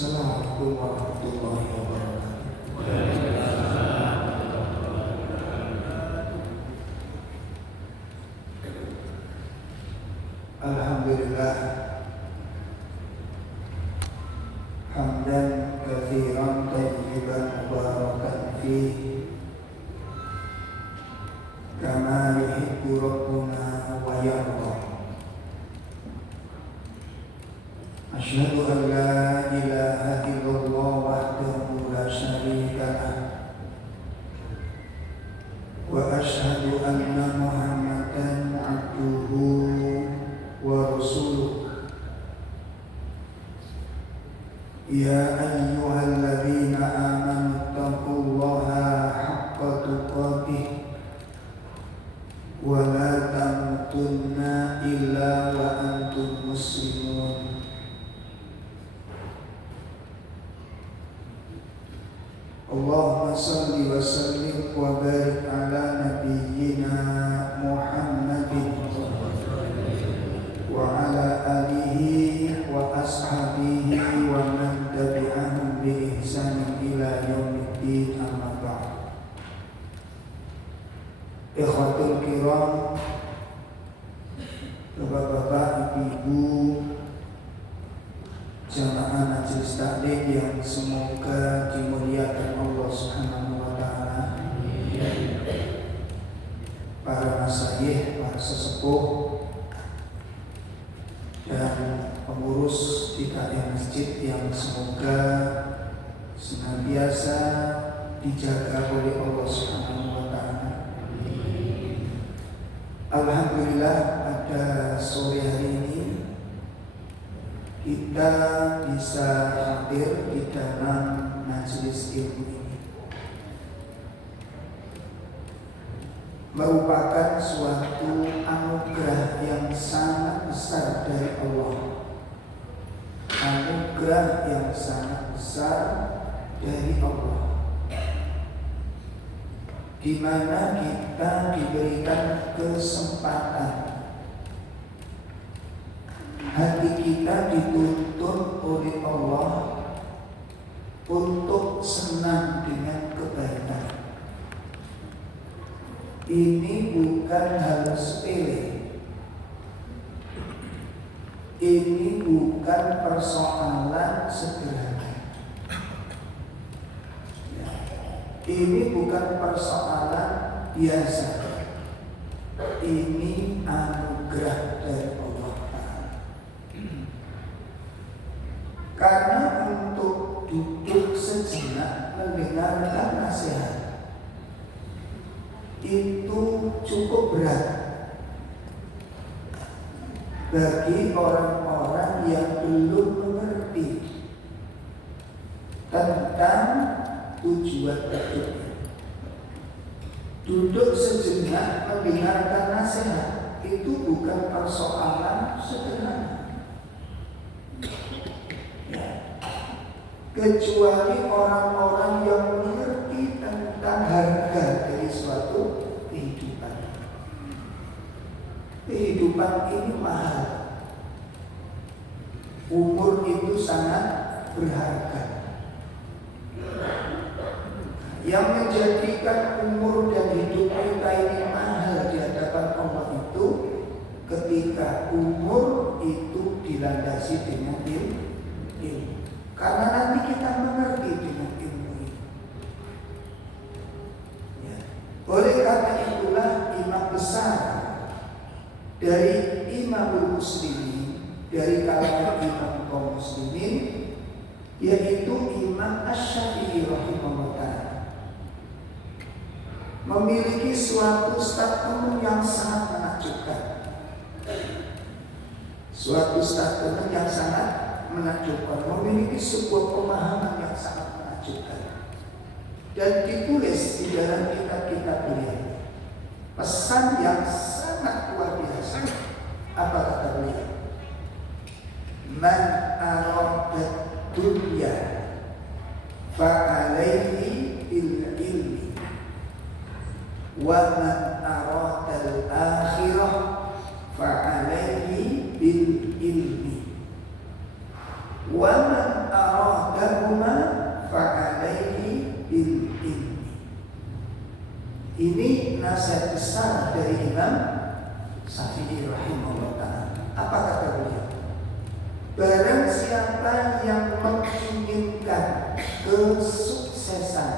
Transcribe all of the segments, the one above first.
Assalamualaikum warahmatullahi wabarakatuh. Alhamdulillah hamdan katsiran thayyiban mubarakan fihi kama yuhibbu rabbuna wa yarda. Asyhadu an la ilaha illallah wahdahu la syarika lah wa asyhadu anna Muhammadan abduhu wa rasuluh. Ya ayyuhalladzina amanu taqullaha haqqa tuqatih wa la tamutunna illa wa antum muslimun. Allahumma salli wa sallim wa barik ala nabiyyina Muhammadin wa ala alihi wa ashabihi wa man tabi'ahum bi ihsanin ila yaumiddin, amma ba'd. Ikhwatul kiram, bapak-bapak, ibu-ibu, jamaah majelis taklim yang semoga dimuliakan Allah Subhanahu wa taala. Para masyayikh, para sesepuh dan pengurus DKM masjid yang semoga senantiasa dijaga oleh Allah Subhanahu wa taala. Alhamdulillah pada sore hari ini kita bisa hadir di dalam majelis ilmu ini, merupakan suatu anugerah yang sangat besar dari Allah. Anugerah yang sangat besar dari Allah, di mana kita diberikan kesempatan. Hati kita dituntun oleh Allah untuk senang dengan kebaikan. Ini bukan hal sepele. Ini bukan persoalan sederhana. Ini bukan persoalan biasa. Ini anugerah dari Allah. Karena untuk duduk sejenak mendengarkan nasihat itu cukup berat bagi orang-orang yang belum mengerti tentang tujuan hidupnya. Duduk sejenak mendengarkan nasihat itu bukan persoalan sederhana. Kecuali orang-orang yang mengerti tentang harga dari suatu kehidupan. Kehidupan ini mahal. Umur itu sangat berharga. Yang menjadikan umur dan hidup kita ini mahal di hadapan Allah itu ketika umur itu dilandasi dengan ilmu. Karena nanti kita mengerti dengan ilmu ini. Oleh karena itulah imam besar dari imamul muslimin, dari kalangan imam kaum muslimin, yaitu Imam Asy-Syafi'i rahimahullah, memiliki suatu statement yang sangat menakjubkan. Suatu statement yang sangat menakjubkan, memiliki sebuah pemahaman yang sangat menakjubkan, dan ditulis di dalam kitab-kitab beliau. Pesan yang sangat luar biasa. Apa kata beliau? Man arada dunya fa alaihi bil ilmi wa man arada al akhirah fa alaihi bil ilmi. Wa man arada Ini nasihat besar dari Imam Syafi'i rahimahullah ta'ala. Apa kata beliau? Barang siapa yang menginginkan kesuksesan,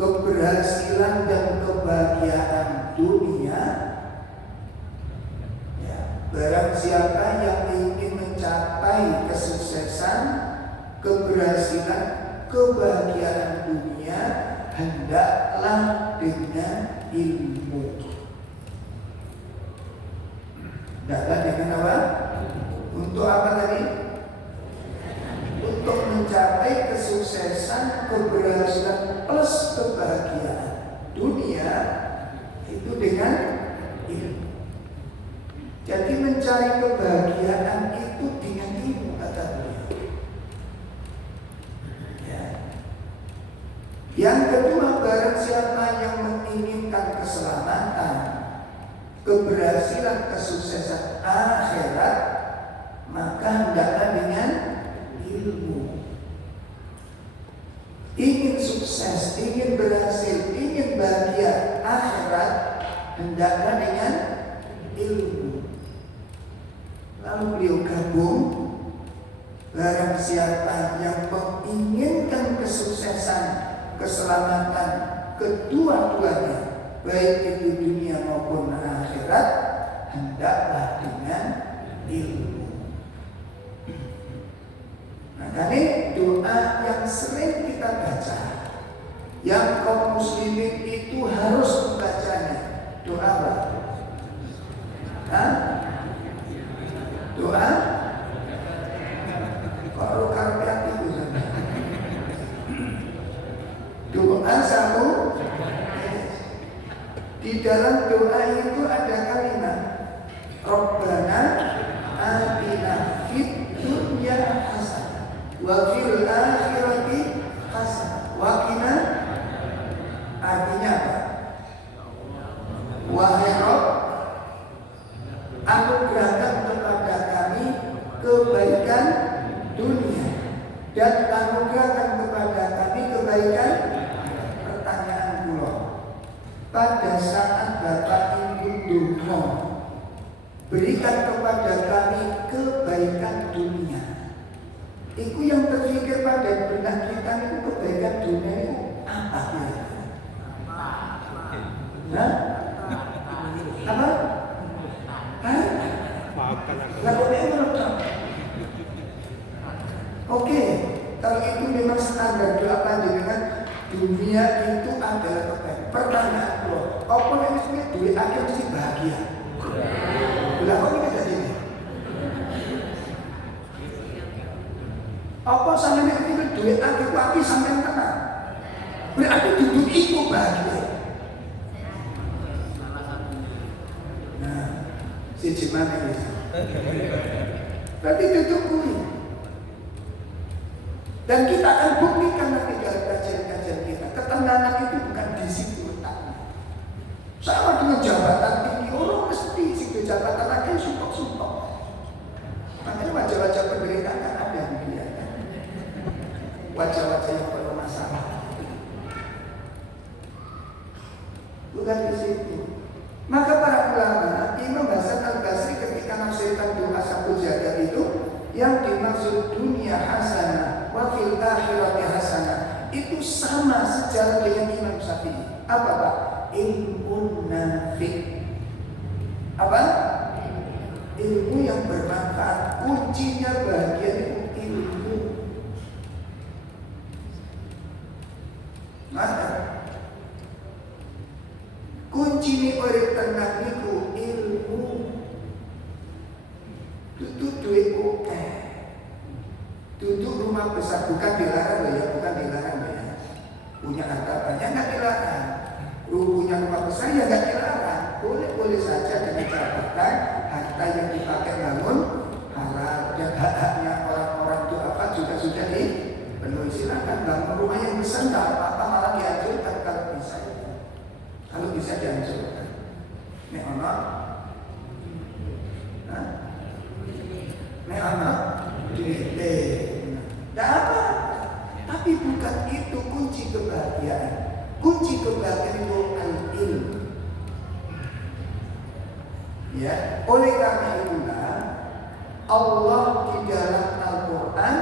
keberhasilan dan kebahagiaan dunia, ya, barang siapa yang ingin mencapai kesuksesan, keberhasilan, kebahagiaan dunia, hendaklah dengan ilmu. Hendaklah dengan apa? Untuk apa tadi? Untuk mencapai kesuksesan, keberhasilan plus kebahagiaan dunia itu dengan ilmu. Jadi mencari kebahagiaan itu dengan ilmu, kata beliau. Ya. Yang kedua, barang siapa yang menginginkan keselamatan, keberhasilan, kesuksesan akhirat, maka hendaklah dengan ilmu. Ingin sukses, ingin berhasil, ingin bahagia akhirat, hendaklah dengan ilmu. Lalu beliau gabung, barang siapa yang menginginkan kesuksesan, keselamatan kedua-duanya, baik itu dunia maupun akhirat, hendaklah dengan ilmu. Makanya doa yang sering kita baca, yang kaum muslimin itu harus membacanya, doa apa? Hah? Doa? Kalau karpet itu saja. Doa satu. Di dalam doa itu ada kalimat Rabbana atina fid dunya hasanah wa fil akhirati hasanah wa qina. Artinya apa? Wahai Rabb, anugerahkan kepada kami kebaikan dunia dan anugerahkan kepada kami kebaikan. Pertanyaan kula, pada saat Bapak Ibu duha, berikan kepada kami kebaikan dunia, itu yang terfikir pada benak kita itu kebaikan dunia itu apa kira-kira? Nah, apa? Oke, kalau itu memang standar doa panjenengan, dunia itu adalah kebaikan. Pertanyaan lo, apa yang disebut duit akhir mesti bahagia? Bila kok ini jadi ini? Apa sampai ini duit akhir lagi sampai tenang? Berarti duduk itu bahagia. Nah, si gimana ini? Berarti duduk ini. Dan kita akan buktikan nanti dalam kajian-kajian kita, ketenangan itu bukan di situ letaknya. Sama dengan jabatan tinggi, orang mesti situ jabatan lagi sumpah-sumpah. Makanya wajah-wajah penderita kan ada yang kelihatan, wajah-wajah yang bermasalah. Bukan di situ. Maka para ulama, Imam Hasan Al-Basri ketika menafsirkan doa Sabtu Jagat itu, yang dimaksud dunia hasanah wa fil akhirati hasanah itu sama sejalan dengan Imam Syafi'i. Apa Pak? Ilmu nafi'. Apa? Ilmu yang bermanfaat. Kuncinya bahagia itu ilmu. Maka kunci ini urip tenang itu ilmu. Tutup duit oke. Tutup rumah besar, bukan dilarang ya, bukan dilarang ya. Punya harta banyak nggak dilarang. Punya rumah besar ya nggak dilarang. Boleh saja dengan catatan harta yang dipakai bangun halal dan hak-haknya orang-orang itu apa juga sudah dipenuhi. Silakan bangun rumah yang besar nggak apa-apa, malah dihancurkan kalau bisa. Kalau bisa dihancurkan. Nek anak, nek anak, tidak apa. Tapi bukan itu kunci kebahagiaan. Kunci kebahagiaan itu al-ilm. Ya, oleh karena itulah Allah di dalam Al-Quran,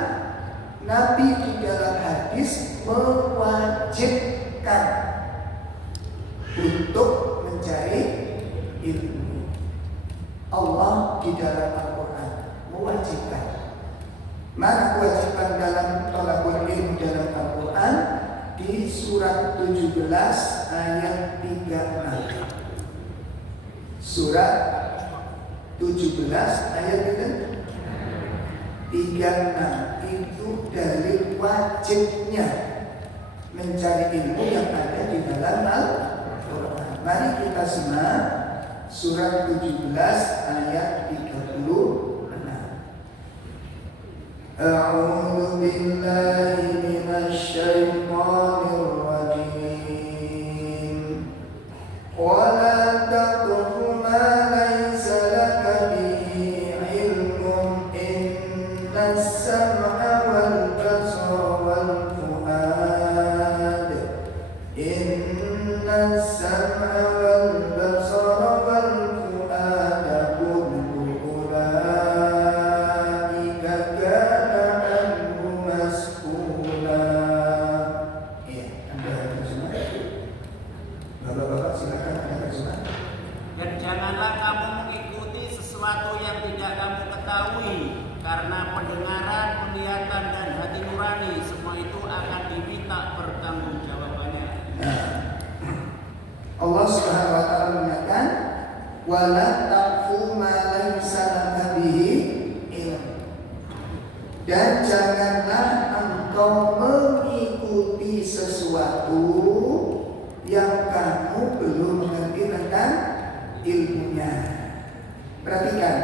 Nabi di dalam hadis mewajibkan untuk mencari ilmu. Allah di dalam Al-Quran mewajibkan. Mana kewajiban dalam thalabul ilmu dalam Al-Quran? Di surat 17 ayat 36. Surat 17 ayat 36 itu dalil wajibnya mencari ilmu yang ada di dalam Al-Quran. Mari kita simak surat 17 ayat 36. A'udzu billahi minasy syaithanir rajim. Wa la taqfu ma laysa laka bihi ilmun innas sam'a wal basara wal fu'ad. Innas sam'a wal basara wal fu'ad kullu ulaika kana anhu mas'ula. Ya, Anda terjemah. Bapak-bapak silakan ada terjemah. Dan janganlah kamu mengikuti sesuatu yang tidak kamu ketahui, karena pendengaran, penglihatan, dan hati nurani semua itu akan diminta pertanggungjawabannya. Allah Subhanahu wa taala mengatakan wala taqfu ma laysa laka bihi ilm. Dan janganlah engkau mengikuti sesuatu yang kamu belum mengerti tentang ilmunya. Perhatikan,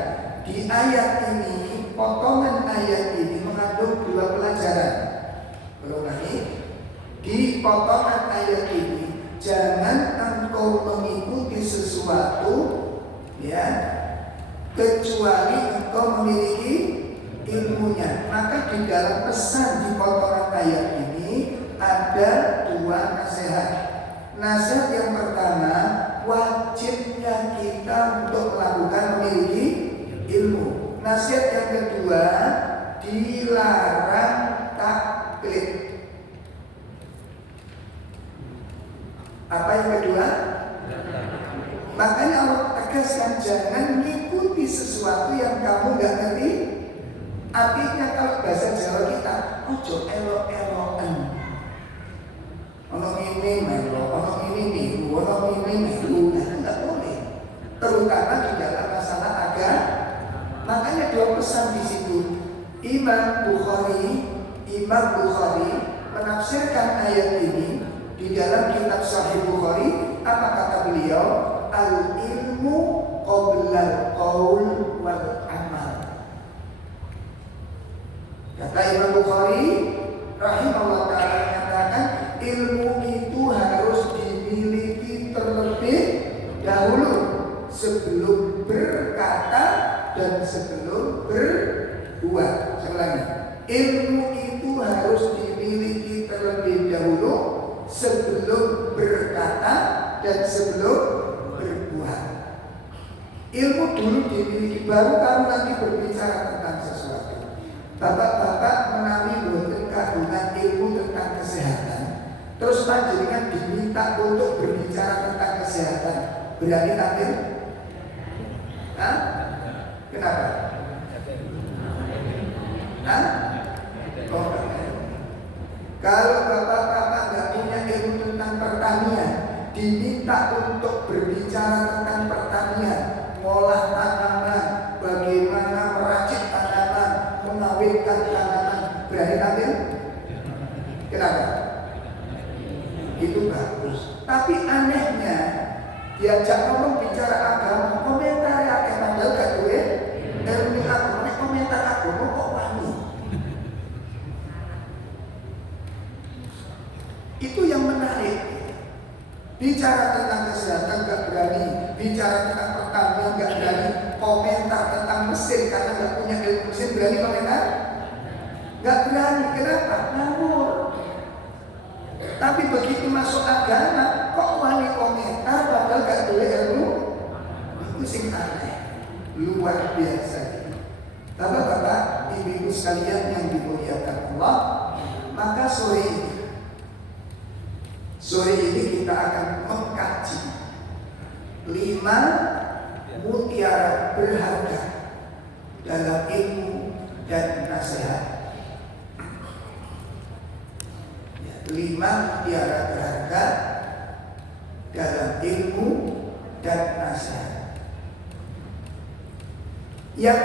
di ayat ini, potongan ayat ini mengandung dua pelajaran. Berulangi, di potongan ayat ini, jangan engkau mengikuti sesuatu, ya, kecuali engkau memiliki ilmunya. Maka di dalam pesan di potongan ayat ini ada dua nasihat. Nasihat yang pertama, wajibnya kita untuk melakukan memiliki ilmu. Nasihat yang kedua, dilarang taklid. Apa yang kedua? Makanya Allah tegaskan jangan mengikuti sesuatu yang kamu nggak ngerti. Artinya kalau bahasa Jawa kita, ojo elok-elokan. Ono ini melo, ono ini niru, ono ini niru, nggak boleh. Terutama di dalam masalah agama. Makanya dua pesan di situ. Imam Bukhari menafsirkan ayat ini di dalam kitab Sahih Bukhari. Apa kata beliau? Al ilmu qoblal qaul wal amal. Kata Imam Bukhari rahimahullah ta'ala mengatakan ilmu itu harus dimiliki terlebih dahulu sebelum berkata dan sebelum berbuat. Saya ulangi, ilmu itu harus dimiliki terlebih dahulu sebelum berkata dan sebelum berbuat. Ilmu dulu dimiliki, baru kamu nanti berbicara tentang sesuatu. Bapak-bapak menawi boten kagungan ilmu tentang kesehatan, terus panjenengan diminta untuk berbicara tentang kesehatan, berani tampil? Hah? Kenapa? Hah? Oh, kalau bapak-bapak nggak punya ilmu tentang pertanian, diminta untuk berbicara tentang pertanian, ngolah tanaman, bagaimana meracik tanaman, mengawinkan tanaman, berani tampil? Kenapa? Itu bagus. Tapi anehnya diajak ngomong bicara agama, komentar ya kayak padahal gak gue ilmu agama, komentar agama kok wani. Itu yang menarik. Bicara tentang kesehatan gak berani, bicara tentang pertanian gak berani, komentar tentang mesin karena gak punya ilmu mesin, berani komentar? Gak berani. Kenapa? Ngawur. Tapi begitu masuk agama, kita akan mengkaji 5 mutiara berharga dalam ilmu dan nasihat. 5 mutiara berharga dalam ilmu dan nasihat. Yang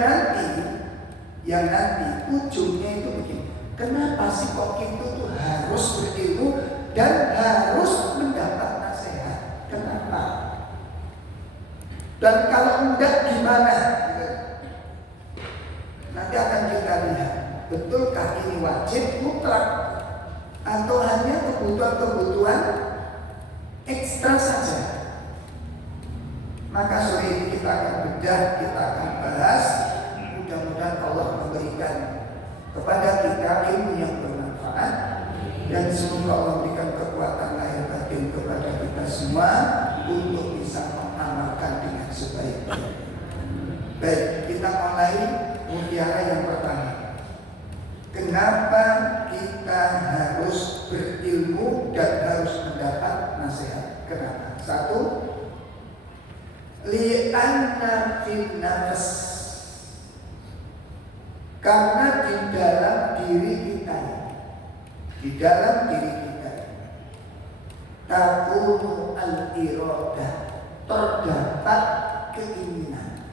nanti ujungnya itu begini. Kenapa sih kok kita tuh harus berilmu dan harus mendapat nasihat? Kenapa? Dan kalau enggak gimana? Nanti akan kita lihat. Betulkah ini wajib mutlak atau hanya kebutuhan-kebutuhan ekstra saja? Maka sore ini kita akan bedah, kita akan bahas. Mudah-mudahan Allah memberikan kepada kita ilmu yang bermanfaat, dan semoga Allah memberikan kekuatan lahir batin kepada kita semua untuk bisa mengamalkan dengan sebaik-baiknya. Baik, kita mulai mutiara yang pertama. Kenapa kita harus berilmu dan harus mendapat nasihat? Kenapa? 1, li'anna fin nafs, karena di dalam diri kita takunu al-iradah, terdapat keinginan,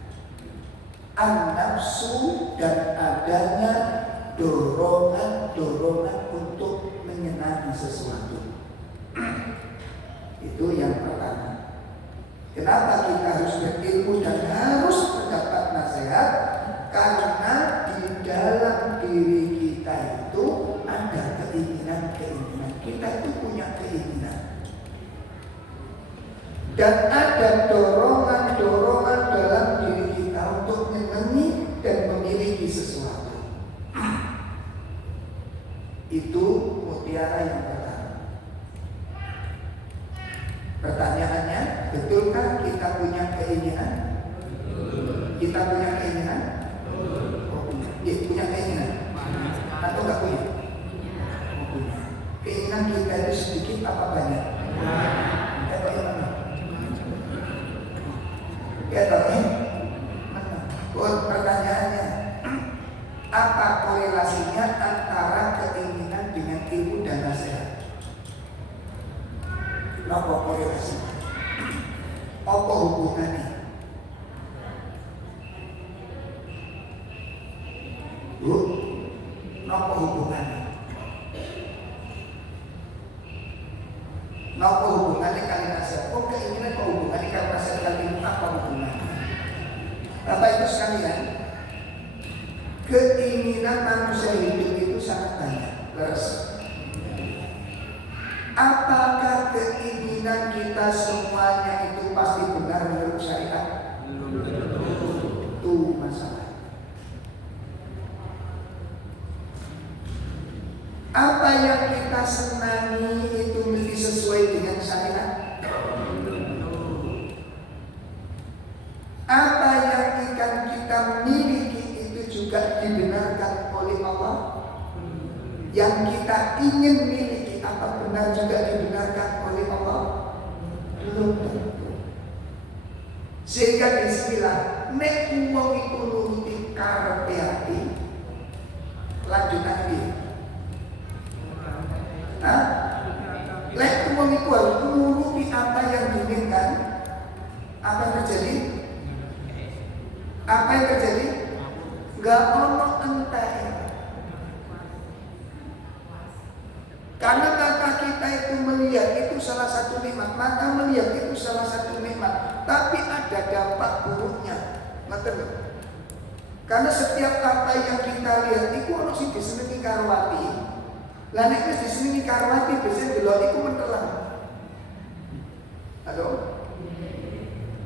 an-nafsu, dan adanya dorongan untuk menyenangi sesuatu. Itu yang pertama. Kenapa kita harus berilmu dan harus mendapat nasihat? Karena di dalam diri kita itu ada keinginan. Kita itu punya keinginan. Dan ada dorongan dalam diri kita untuk menyenangi dan memiliki sesuatu. Itu mutiara yang pertama. Pertanyaannya, betulkah kita punya keinginan? Kita punya keinginan? Ya, punya keinginan? Atau enggak punya? Punya. Keinginan kita itu sedikit apa banyak? Pertanyaannya, apa korelasinya antara keinginan dengan ilmu dan nasihat? Apa korelasinya? Apa hubungannya? Apa hubungannya? Apa hubungannya kali nasihat? Oh, keinginan apa hubungannya kali nasihat kali ilmu? Apa hubungannya? Bapak Ibu sekalian, keinginan manusia hidup itu sangat banyak. Terus, apakah keinginan kita semuanya itu pasti benar menurut syariat? Itu masalah. Apa yang kita senangi itu mesti sesuai dengan syariat? Apa yang akan kita miliki itu juga dibenarkan oleh Allah? Yang kita ingin miliki apa benar juga dibenarkan oleh Allah? Belum tentu. Sehingga disinilah nek wong iku nuruti karepe ati, lanjutan dia. Lek wong iku harus nuruti apa yang diinginkan, apa yang terjadi? Apa yang terjadi? Gak ono entek. Karena mata kita itu melihat itu salah satu nikmat, mata melihat itu salah satu nikmat, tapi ada dampak buruknya. Betul? Karena setiap apa yang kita lihat itu ono sing disenengi karo ati. Lah nek wis disenengi karo ati biasane delok iku mentelan. Halo?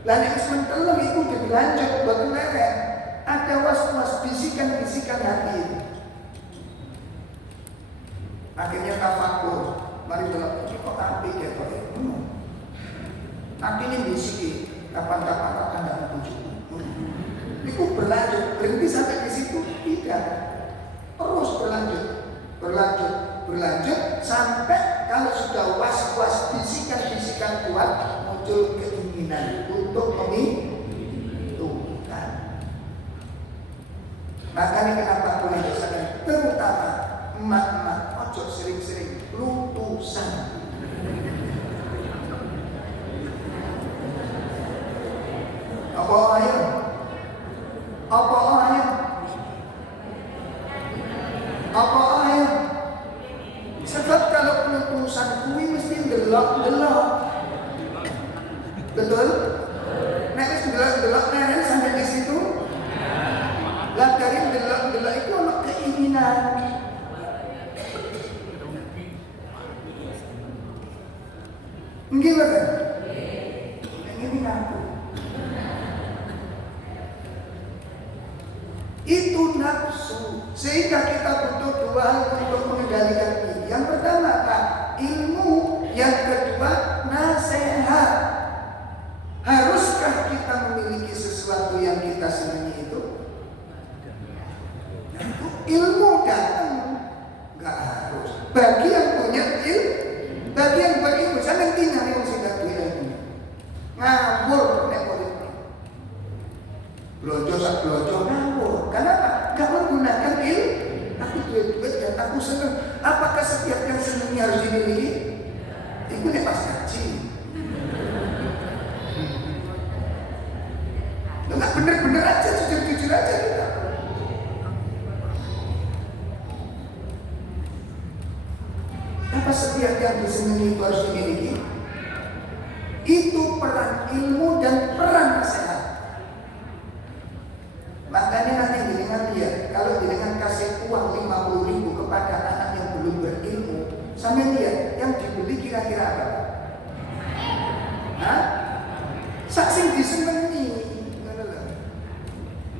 Lah nek wis mentelem iku dilanjut boten leren. Ada was-was bisikan-bisikan hati. Akhirnya tafakur, mari delok iki kok apik ya kok. Tapi ini bisiki kapan-kapan akan dapat tujuan. Itu berlanjut, berhenti sampai di situ tidak, terus berlanjut sampai kalau sudah was-was bisikan-bisikan kuat, muncul keinginan untuk menentukan. Makanya kenapa boleh disampaikan, terutama emak-emak ojo sering-sering lutusan. Apa ayo? Apa ayo? Apa ayo? Sebab kalau lutusan kuwi mesti delok-delok. Betul? Nek wis delok-delok nenen sampai di situ. Lah dari delok-delok itu ono keinginan. Nggih mboten? Ini aku. Itu nafsu. Sehingga kita butuh dua hal untuk mengendalikan ini. Yang pertama apa? Ilmu. Yang kedua nasihat. Haruskah kita memiliki sesuatu yang kita senangi itu? Ilmu datang, nggak harus. Bagi yang punya ilmu, bagi yang berilmu, saya nanti nyari yang sudah punya ilmu. Ngawur nek politik. Blojo ngawur. Kenapa? Gak menggunakan ilmu. Aku duit dan aku senang. Apakah setiap yang senangnya harus dimiliki? Itu nek pas ngaji. Enggak bener-bener aja, jujur-jujur aja kita. Apa setiap yang disenangi itu harus dimiliki? Itu peran ilmu dan peran nasihat. Makanya nanti dengan dia, kalau dengan kasih uang 50.000 kepada anak yang belum berilmu, sampai dia yang dibeli kira-kira apa? Hah? Saksing disenangi.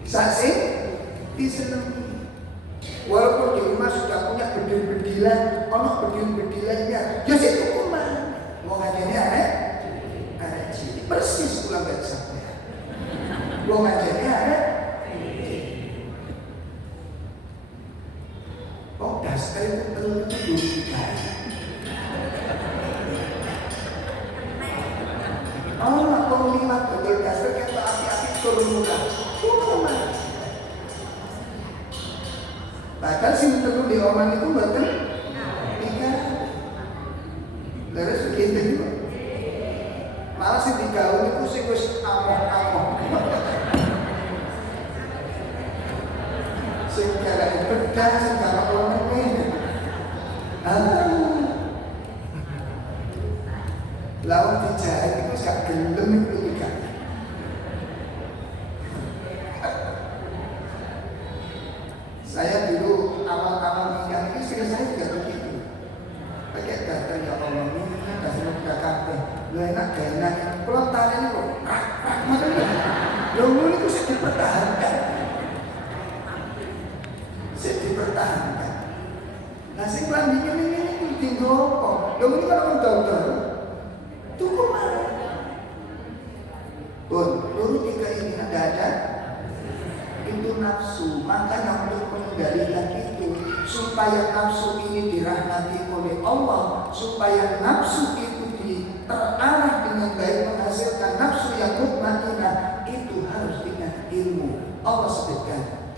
Saksing disenangi. Walaupun di rumah sudah punya bedil-bedilan, ono bedil-bedilannya, ya situ kumah. Mau ngajeni arek cilik persis pulang dari sampai. Mau ngajeni arek. Oh dasar itu belum dikai. Oh nak liwat betul dasar kita api-api turun muka. Padahal sing perlu dioman itu betul nikah. Terus begitu. Malah sing digaul itu sing wis amok-amok. Sing kaya bedah sing karo wong lawan dijahit itu gak gelem itu nikah. Saya dulu awal-awal nikah ini istri saya juga begitu. Pakai data ya Allah ini kasih udah kabeh. Lu enak enak. Kalau tanya ini kok macam itu. Lu ini kok sedih dipertahankan. Sedih dipertahankan. Nah sing pelandingan ini tinggal kok. Lu ini kan orang dokter. Tuh mana? Pun nuruti keinginan dada. Itu nafsu, makanya untuk mengendalikan itu supaya nafsu ini dirahmati oleh Allah, supaya nafsu itu terarah dengan baik menghasilkan nafsu yang mutmainnah, itu harus dengan ilmu. Allah sebutkan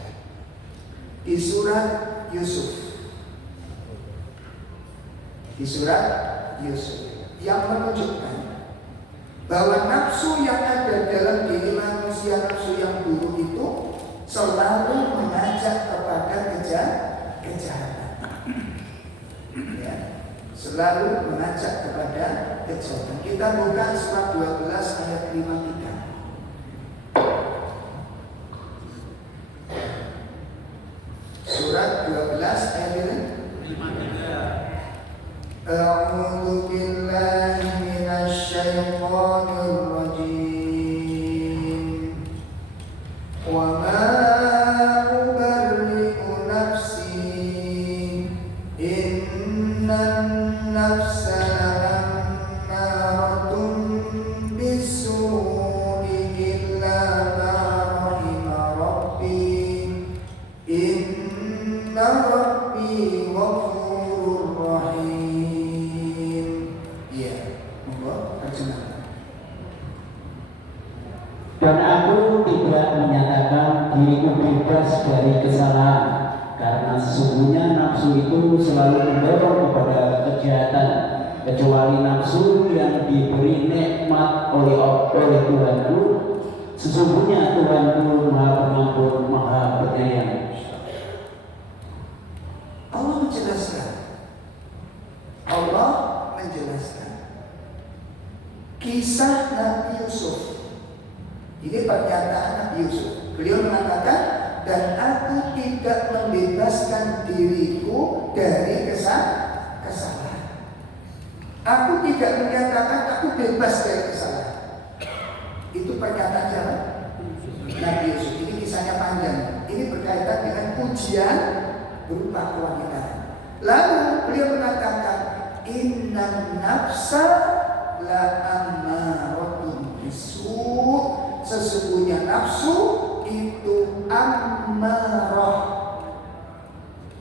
di surat Yusuf, yang menunjukkan bahwa nafsu yang ada dalam diri manusia, nafsu yang buruk itu selalu mengajak kepada kejahatan. Ya, selalu mengajak kepada kejahatan. Kita buka surat 12 ayat 53. Surat 12 ayat 53. A'udzu billahi minasy syaithanir rajim. Wa ma ubarri'u nafsi innan nafsa lammaratun bisu'i illa ma rahima rabbi inna rabbi ghafurur rahim. terjemah. Dan aku tidak menyatakan diriku bebas dari kesalahan, karena sesungguhnya nafsu itu selalu mendorong kepada kejahatan, kecuali nafsu yang diberi nikmat oleh Tuhanku. Sesungguhnya Tuhanku Maha Pengampun, Maha Penyayang. Allah menjelaskan. Allah menjelaskan kisah Nabi Yusuf. Ini pernyataan Nabi Yusuf. Beliau mengatakan, dan aku tidak membebaskan diriku dari kesalahan. Aku tidak menyatakan aku bebas dari kesalahan. Itu pernyataan siapa? Nabi Yusuf. Ini kisahnya panjang. Ini berkaitan dengan ujian berupa kewangitan. Lalu beliau mengatakan, innan nafsa la ammaratun bisu'. Sesungguhnya nafsu itu ammarah.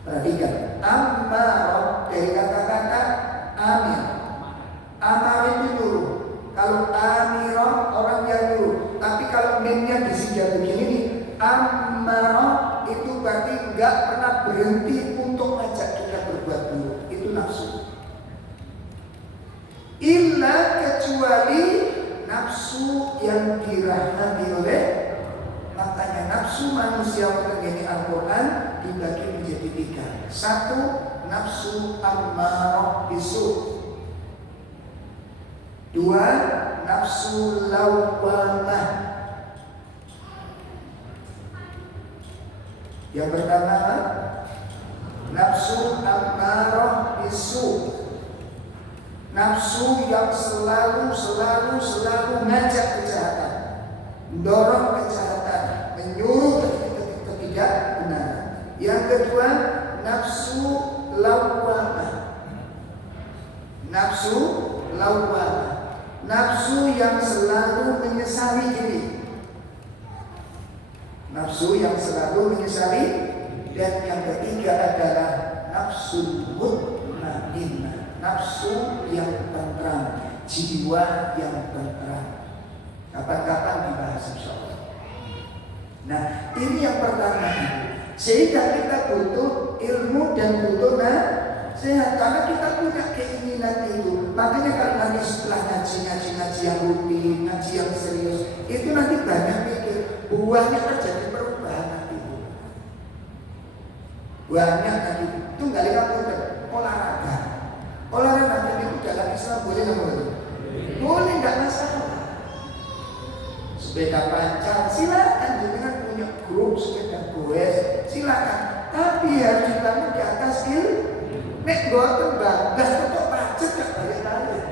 Perhatikan, ammarah dari kata-kata amir. Amar itu nyuruh. Kalau amirah orang yang nyuruh. Tapi kalau memnya disingkat begini nih, ammarah itu berarti nggak pernah berhenti untuk ngajak kita berbuat buruk. Itu nafsu. Illa kecuali nafsu yang dirahmati oleh, makanya nafsu manusia terjadi Al-Quran dibagi menjadi 3. 1, nafsu ammarah bisu'. 2, nafsu lawwamah. Yang pertama, nafsu ammarah bisu'. Nafsu yang selalu ngajak kejahatan, mendorong kejahatan, menyuruh ketidakbenaran. Yang kedua, nafsu lawwamah. Nafsu lawwamah, nafsu yang selalu menyesali diri. Nafsu yang selalu menyesali. Dan yang ketiga adalah nafsu mutmainnah. Nafsu yang tentram, jiwa yang tentram. Kapan-kapan dibahas insyaallah. Nah, ini yang pertama. Sehingga kita butuh ilmu dan butuh nasihat, karena kita punya keinginan itu. Makanya kalau nanti setelah ngaji yang rutin, ngaji yang serius, itu nanti banyak mikir, buahnya terjadi perubahan nanti. Buahnya nanti tunggal komputer, olahraga. Olahraga itu dalam Islam boleh nggak boleh? Boleh, nggak masalah. Sepeda panjang silakan, dengan punya grup sepeda goes silakan. Tapi harus dibangun di atas nek boten bablas tetap pacet gak balik-balik.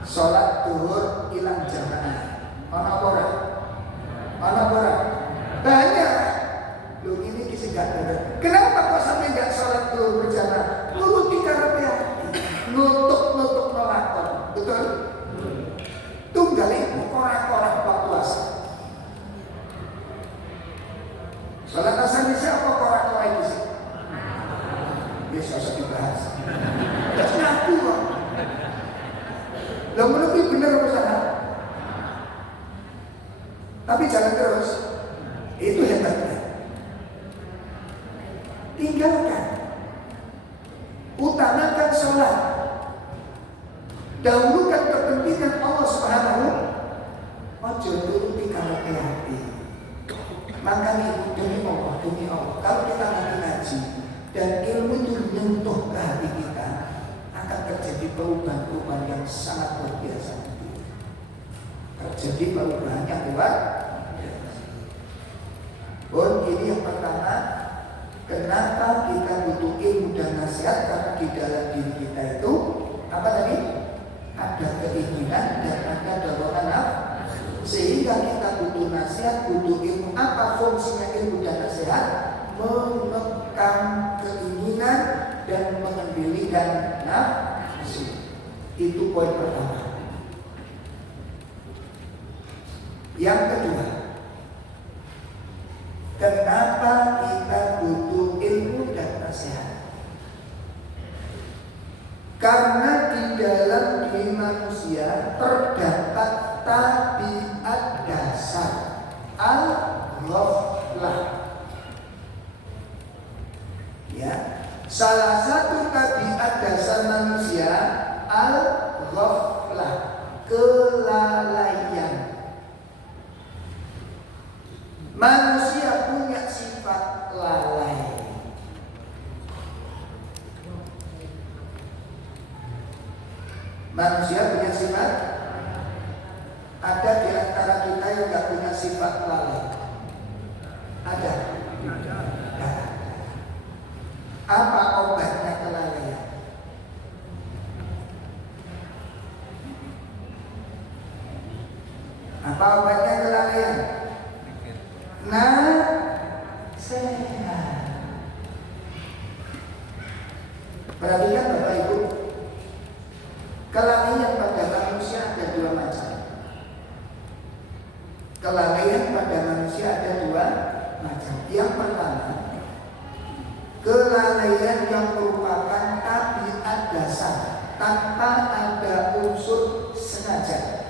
Sholat duhur hilang jamaah. Ono ora? Ono ora? Banyak. Loh ini kisah gak ada. Kenapa kok sampai gak sholat duhur berjamaah? Nuruti karepe hati, nutuk melakon, betul? Tunggal ibu korak-korak waktu asar. Sholat asar ini siapa korak-korak itu sih? Ya susah dibahas. Terus ngaku kok. Lah menurut bener apa salah? Tapi jangan terus. Itu hebatnya. Tinggalkan. Utamakan sholat. Dahulukan kepentingan Allah Subhanahu. Ojo turuti karepe hati. Makanya demi Allah. Kalau kita ngaji dan ilmu itu menyentuh ke hati kita, akan terjadi perubahan-perubahan yang sangat luar biasa. Terjadi perubahan yang luar biasa. Ini yang pertama. Kenapa kita butuh ilmu dan nasihat? Karena di dalam diri kita itu apa tadi? Ada keinginan dan ada dorongan nafsu. Sehingga kita butuh nasihat, butuh ilmu. Apa fungsinya ilmu dan nasihat? Mengekang keinginan dan mengendalikan nafsu. Itu poin pertama. Yang kedua, kenapa kita butuh ilmu dan nasihat? Karena di dalam diri manusia terdapat tabiat dasar al-ghaflah. Ya, salah satu tabiat dasar manusia al-ghaflah, kelalaian. Manusia punya sifat lalai. Manusia punya sifat. Ada di antara kita yang tidak punya sifat lalai? Ada? Nah, apa obatnya kelalaian? Apa obatnya kelalaian? Nasihat. Perhatikan Bapak Ibu, kelalaian pada manusia ada dua macam. Kelalaian pada manusia ada dua macam. Yang pertama, kelalaian yang merupakan tabiat dasar tanpa ada unsur sengaja,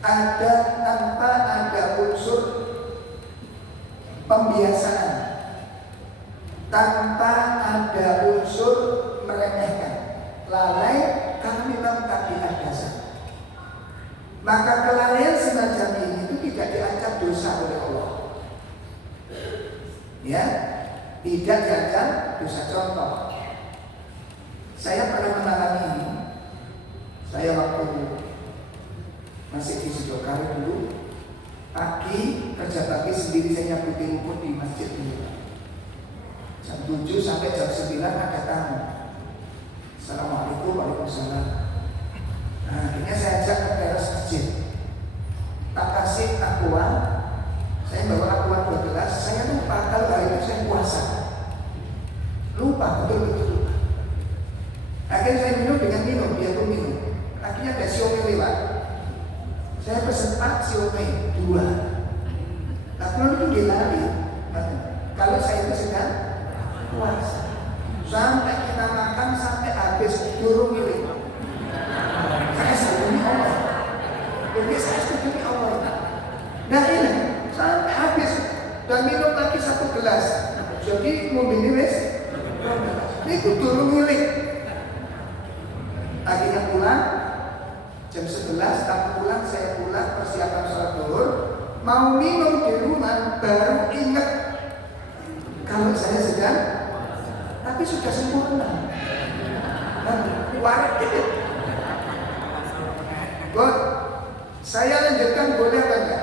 tanpa ada unsur pembiasaan, tanpa ada unsur meremehkan. Lalai karena memang tabiat dasar. Maka kelalaian semacam ini itu tidak diancam dosa oleh Allah. Ya, tidak diancam dosa. Contoh, saya pernah mengalami ini. Saya waktu masih di Sidoarjo dulu, pagi kerja pagi sendiri, saya nyabutin rumput di masjid dulu. Jam 7 sampai jam 9 ada tamu. Assalamualaikum warahmatullahi wabarakatuh. Nah, akhirnya saya ajak ke teras masjid. Tak kasih aqua, saya bawa aqua 2 gelas. Saya lupa kalau hari itu saya puasa. Lupa, betul-betul lupa. Akhirnya saya minum dengan minum, dia pun minum. Akhirnya ada siomay lewat. Saya pesen Pak siomay 2. Nah, kalau itu dia lari. Kalau saya itu sedang puasa. Sampai kita makan sampai habis turun milik. Saya demi Allah. Jadi saya demi Allah. Nah ini sampai habis dan minum lagi 1 gelas. Jadi mobil ini wes. Ini turun milik. Akhirnya pulang jam 11. Tak pulang, saya pulang persiapan sholat zuhur. Mau minum di rumah baru ingat kalau saya sedang, tapi sudah sempurna. Waduh. God, saya lanjutkan boleh apa enggak?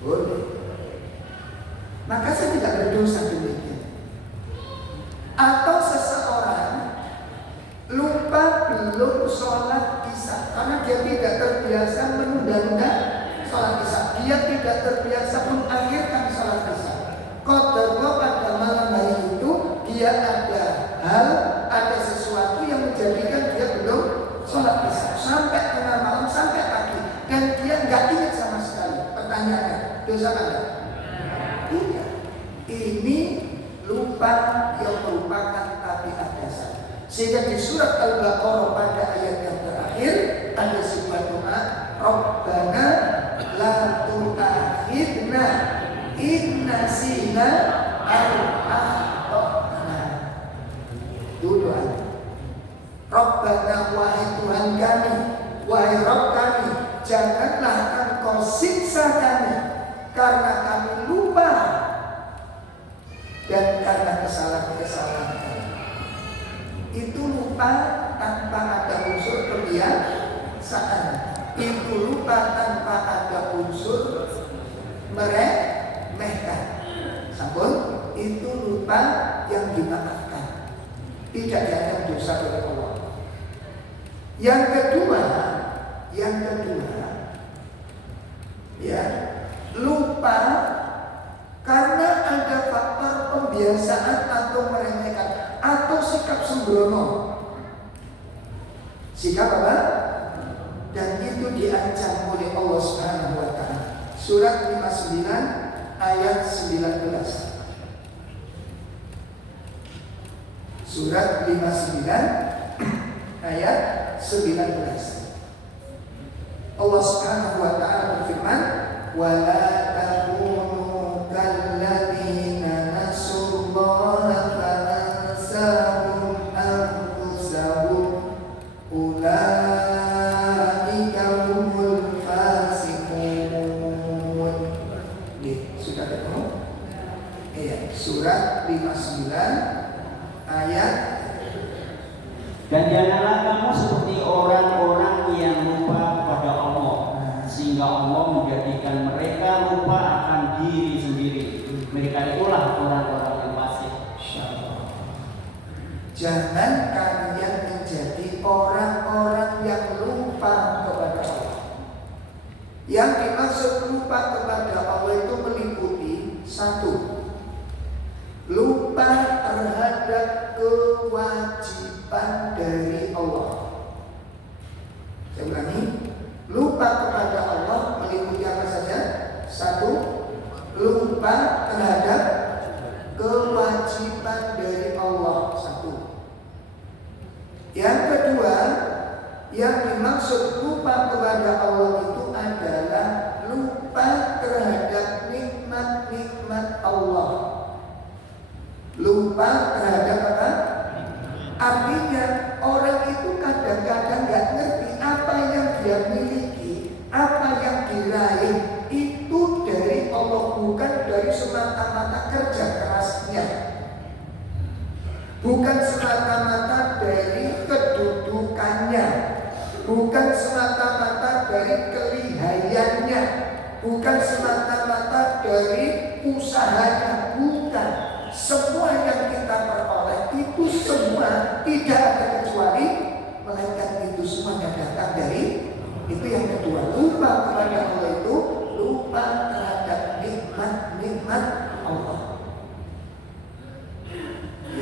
Boleh. Maka saya tidak berdosa demikian. Atau seseorang lupa belum sholat isya karena dia tidak terbiasa menunda-nunda sholat isya. Dia tidak terbiasa mengakhirkan sholat isya. Qadarullah pada malam hari itu dia ada sesuatu yang menjadikan dia belum sholat isya sampai tengah malam, sampai pagi, dan dia nggak ingat sama sekali. Pertanyaannya, dosa apa? Tidak. Ini lupa yang merupakan tabiat dasar. Sehingga di surat Al-Baqarah pada ayat yang terakhir ada sebuah doa, Rabbana la tu'akhidna in nasina aw akhtana. Itu doa. Rabbana, wahai Tuhan kami, wahai Rabb kami, janganlah Engkau siksa kami karena kami lupa dan karena kesalahan-kesalahan kami. Itu lupa tanpa ada unsur kebiasaan. Itu lupa tanpa ada unsur meremehkan. Sampun, itu lupa yang dimaafkan, tidak dianggap dosa oleh Allah. Yang kedua, ya, lupa karena ada faktor pembiasaan atau meremehkan atau sikap sembrono. Sikap apa? Dan itu diancam oleh Allah Subhanahu wa taala. Surat 59 ayat 19. Surat 59 ayat 19. Allah Subhanahu wa taala berfirman, "Wala takunu kalladzina nasullaha fanansahum anfusahum ulaika humul fasiqun." Sudah ketemu? Iya, surat 59 ayat. Dan janganlah kamu seperti orang-orang yang lupa kepada Allah, sehingga Allah menjadikan mereka lupa akan diri sendiri. Mereka itulah orang-orang yang fasik. Jangan kalian menjadi orang-orang yang lupa kepada Allah. Yang dimaksud lupa kepada Allah itu meliputi satu, lupa terhadap kewajiban dari Allah. Saya ulangi, lupa kepada Allah meliputi apa saja? Satu, lupa terhadap kewajiban dari Allah. Satu. Yang kedua, yang dimaksud lupa kepada Allah itu adalah lupa terhadap nikmat-nikmat Allah. Lupa terhadap apa? Artinya orang itu kadang-kadang gak ngerti apa yang dia miliki, apa yang diraih itu dari Allah, bukan dari semata-mata kerja kerasnya, bukan semata-mata dari kedudukannya, bukan semata-mata dari kelihayannya, bukan semata-mata dari usahanya, bukan. Semua yang kita peroleh itu semua tidak ada kecuali, melainkan itu semua yang datang dari itu. Yang kedua, lupa kepada Allah itu lupa terhadap nikmat-nikmat Allah.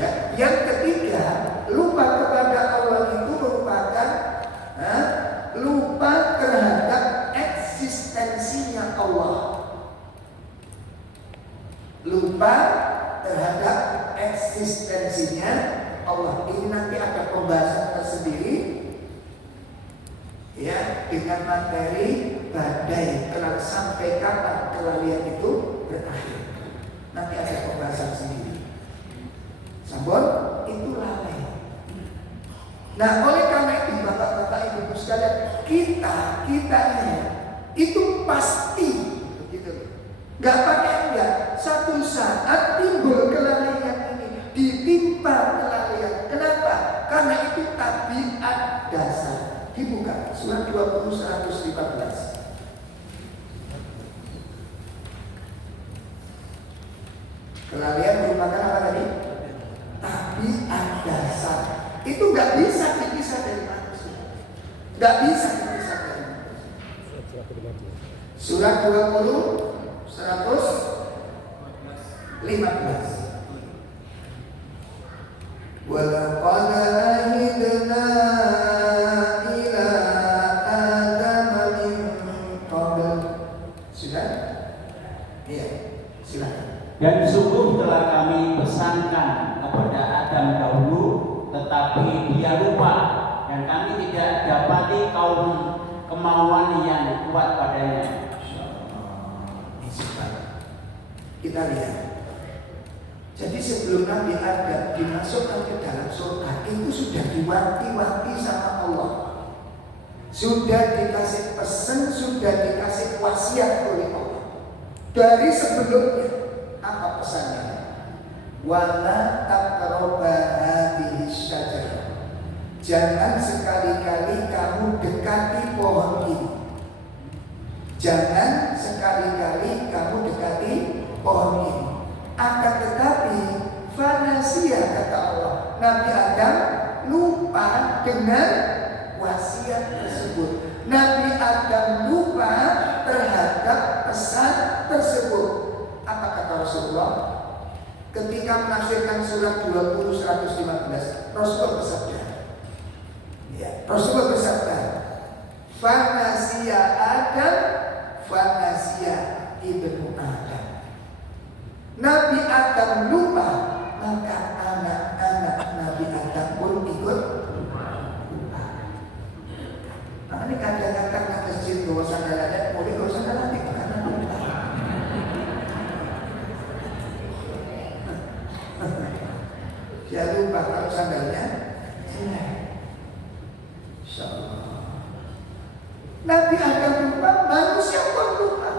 Ya, yang ketiga, lupa kepada Allah itu merupakan lupa terhadap eksistensinya Allah. Lupa terhadap eksistensinya Allah. Ini nanti ada pembahasan tersendiri, ya, dengan materi badai, sampai kapan kelalaian itu berakhir. Nanti ada pembahasan sendiri. Sampun, itu lalai. Nah, oleh karena itu bapak-bapak ibu sekalian, kita ini itu pasti begitu. Gak pakai enggak. Satu saat timbul kelalaian ini, ditimpa kelalaian. Kenapa? Karena itu tabiat dasar. Dibuka surat 20 115. Kelalaian merupakan apa tadi? Tabiat dasar. Itu gak bisa dipisah dari manusia. Gak bisa dipisah dari manusia. Surat 20 115. Walaqad ahidna ila Adam min qabl. Sudah? Iya, silakan. Dan sungguh telah kami pesankan kepada Adam dahulu, tetapi dia lupa, dan kami tidak dapati kaum kemauan yang kuat padanya. Kita lihat. Jadi sebelum Nabi Adam dimasukkan ke dalam surga, itu sudah diwanti-wanti sama Allah. Sudah dikasih pesan, sudah dikasih wasiat oleh Allah. Dari sebelumnya, apa pesannya? Wala taqrabu hadhihi syajarah. Jangan sekali-kali kamu dekati pohon ini. Jangan sekali-kali kamu dekati pohon ini. Akan tetapi fanasia, kata Allah, Nabi Adam lupa dengan wasiat tersebut. Nabi Adam lupa terhadap pesan tersebut. Apa kata Rasulullah? Ketika menafsirkan surat 20 115, Rasulullah bersabda, ya, Rasulullah bersabda, fanasia Adam, fanasia ibnu Adam. Nabi Adam lupa, maka anak-anak Nabi Ini kadang-kadang nak masjid bawa sandal ada, boleh bawa sandal lagi karena lupa. Dia lupa kalau sandalnya jelek. Insyaallah. Nabi Adam lupa, manusia pun lupa.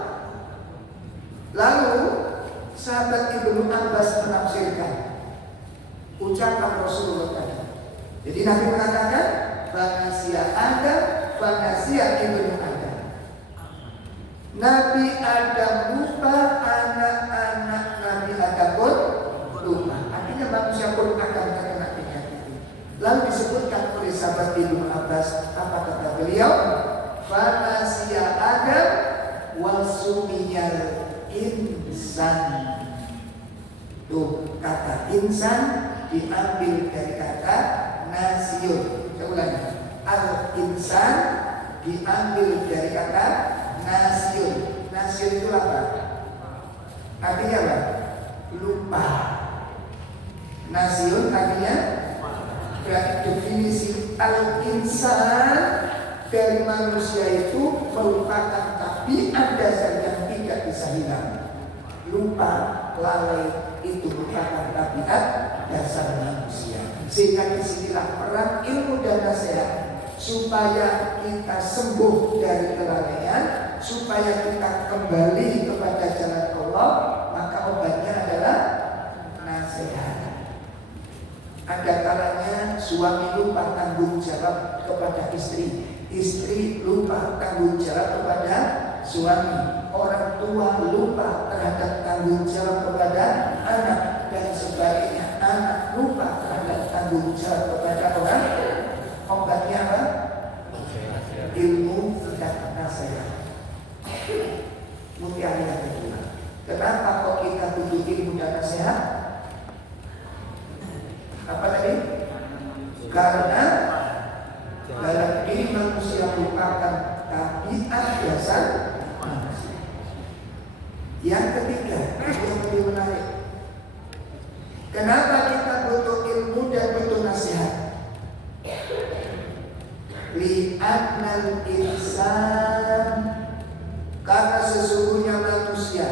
Lalu sahabat Ibnu Abbas menafsirkan ucapan Rasulullah tadi. Jadi Nabi mengatakan, "Fanasiya Adam, fanasiya Ibnu Adam." Nabi Adam lupa, anak-anak Nabi Adam pun lupa. Artinya manusia pun akan terkena penyakit ini. Lalu disebutkan oleh sahabat Ibnu Abbas, apa kata beliau? Fanasiya Adam wasumiyal insan. Tuh, kata insan diambil dari kata nasiun. Saya ulangi. Al-insan diambil dari kata nasiun. Nasiun itu apa? Artinya apa? Lupa. Nasiun artinya berarti definisi al-insan dari manusia itu melupakan tabiat dasar yang tidak bisa hilang. Lupa, lalai itu merupakan tabiat dasar manusia. Sehingga disinilah peran ilmu dan nasihat supaya kita sembuh dari kelalaian, supaya kita kembali kepada jalan Allah. Maka obatnya adalah nasihat. Ada kalanya suami lupa tanggung jawab kepada istri, istri lupa tanggung jawab kepada suami, orang tua lupa terhadap tanggung jawab kepada anak, dan sebagainya. Anak lupa terhadap tanggung jawab kepada orang. Obatnya apa? Ilmu dan nasihat. Mutiara yang kedua. Kenapa kok kita butuh ilmu dan nasihat? Apa tadi? Karena dalam diri manusia merupakan tabiat dasar manusia. Yang ketiga, yang lebih menarik. Kenapa kita butuh ilmu dan butuh nasihat? Li'annal insan, karena sesungguhnya manusia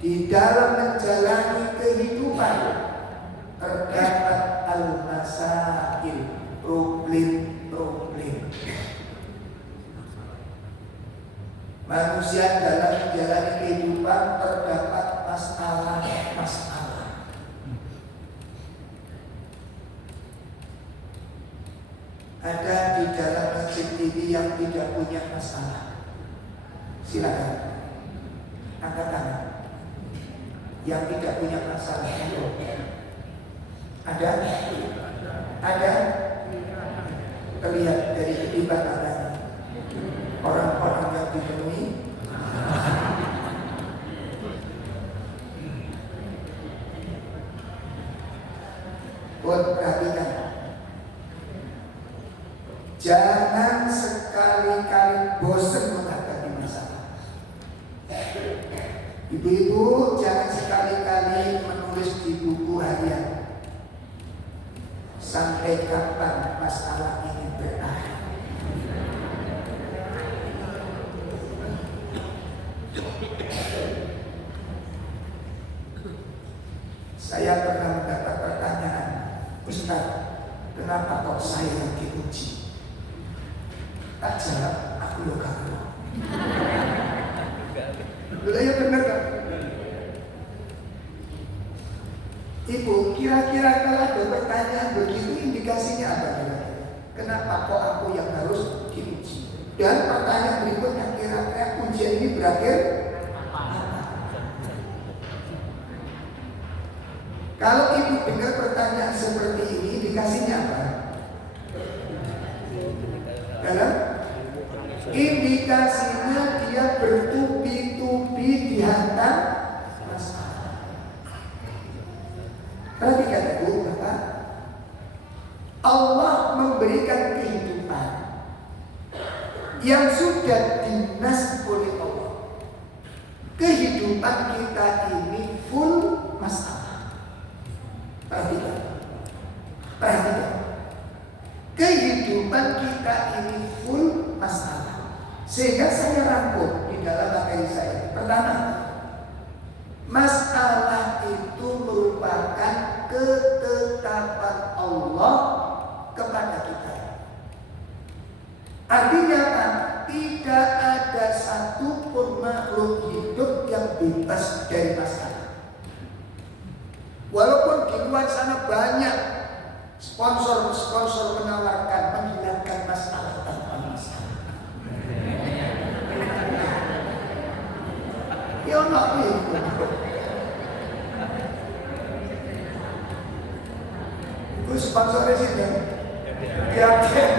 di dalam menjalani kehidupan terdapat al-masail, problem-problem. Manusia dalam menjalani kehidupan terdapat masalah-masalah. Ada di dalam masjid ini yang tidak punya masalah. Silakan angkat tangan. Yang tidak punya masalah. Ada? Ada? Terlihat dari ketiban tangan. Orang-orang yang dipenuhi buat perhatikan. Jangan sekali-kali bosan menghadapi masalah. Ibu-ibu jangan sekali-kali menulis di buku harian sampai kapan masalah ini berakhir. Saya pernah mendapat pertanyaan, Ustaz, kenapa kok saya yang diuji? Tak jawab, aku lo kamu. Betul ya, benar kan? Ibu, kira-kira kalau ada pertanyaan begitu indikasinya apa? Kenapa kok aku yang harus diuji? Dan pertanyaan berikutnya, kira-kira ujian ini berakhir apa? Kalau ibu dengar pertanyaan seperti ini, indikasinya apa? Dalam indikasinya dia bertubi-tubi dihantam masalah. Perhatikan ibu, Bapak. Allah memberikan kehidupan yang sudah dinas oleh Allah. Kehidupan kita ini full masalah. Perhatikan. Perhatikan. Kehidupan kita ini full masalah. Sehingga saya rangkum di dalam materi saya. Pertama, masalah itu merupakan ketetapan Allah kepada kita. Artinya apa? Tidak ada satupun makhluk hidup yang bebas dari masalah. Walaupun di luar sana banyak sponsor menawarkan menghilangkan masalah tanpa masalah. Ya enggak itu. Itu sponsornya sih kan? Yakin.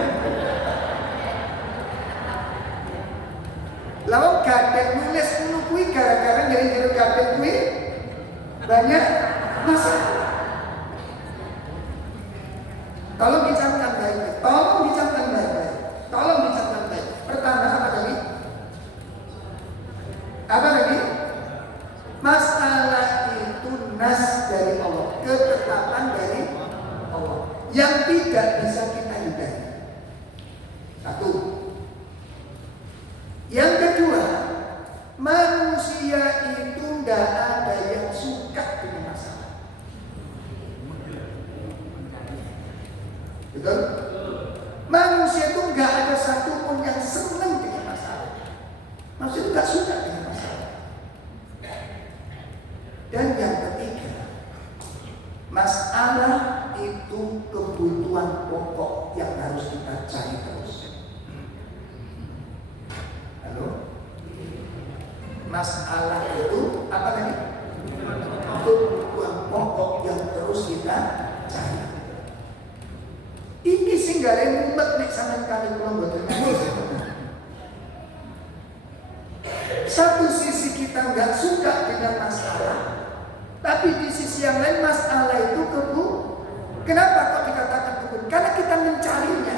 Lalu gadek nulis dulu kui gara-gara jadi gadek kui banyak masalah. Tolong dicamkan baik-baik. Pertama apa tadi? Masalah itu nas dari Allah, ketetapan dari Allah yang tidak bisa kita hindari. Satu. Yang kedua, manusia itu tidak ada yang suka dengan masalah. Betul? Manusia itu nggak ada satupun yang senang dengan masalah. Manusia itu nggak suka dengan masalah. Dan yang ketiga, masalah itu kebutuhan pokok yang harus kita cari terus. Halo? Masalah itu apa tadi? Kebutuhan pokok yang terus kita cari. Ini singgare mumet nek sampeyan kali kula mboten. Satu sisi kita nggak suka dengan masalah, tapi di sisi yang lain masalah itu Kenapa kok dikatakan kebun? Karena kita mencarinya.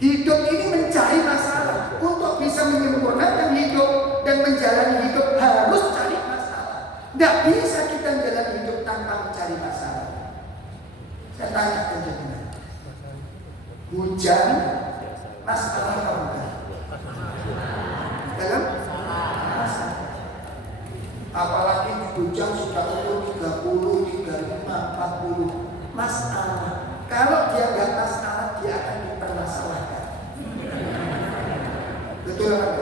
Hidup ini mencari masalah. Untuk bisa menyempurnakan hidup dan menjalani hidup harus cari masalah. Tidak bisa kita menjalani hidup tanpa mencari masalah. Saya tanya ke jenengan, hujan masalah apa enggak? Dalam masalah. Apalagi hujan sudah umur 30, 35, 40 masalah. Kalau dia nggak masalah, dia akan dipermasalahkan. Betul nggak?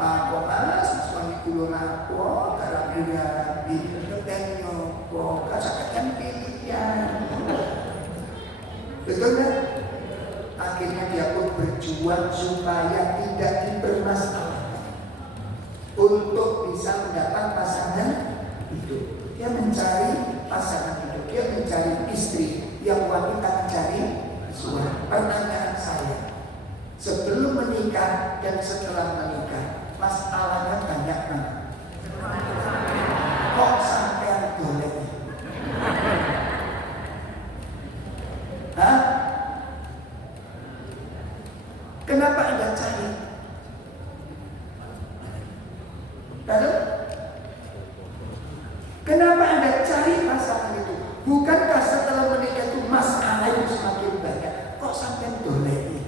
Lapo mas, suami kulo lapo, karena dia dipenyo, kok kasahkan pilihan. Betul nggak? Akhirnya dia pun berjuang supaya tidak dipermasalahkan untuk bisa mendapat pasangan hidup. Dia mencari pasangan hidup, dia mencari istri yang wanita mencari suami. Pertanyaan saya, sebelum menikah dan setelah menikah, masalahnya banyak mana? Kok sampai boleh? Hah? Kenapa Anda cari? Lalu, kenapa Anda cari pasangan itu? Bukankah setelah menikah itu masalah itu semakin banyak? Kok sampai boleh?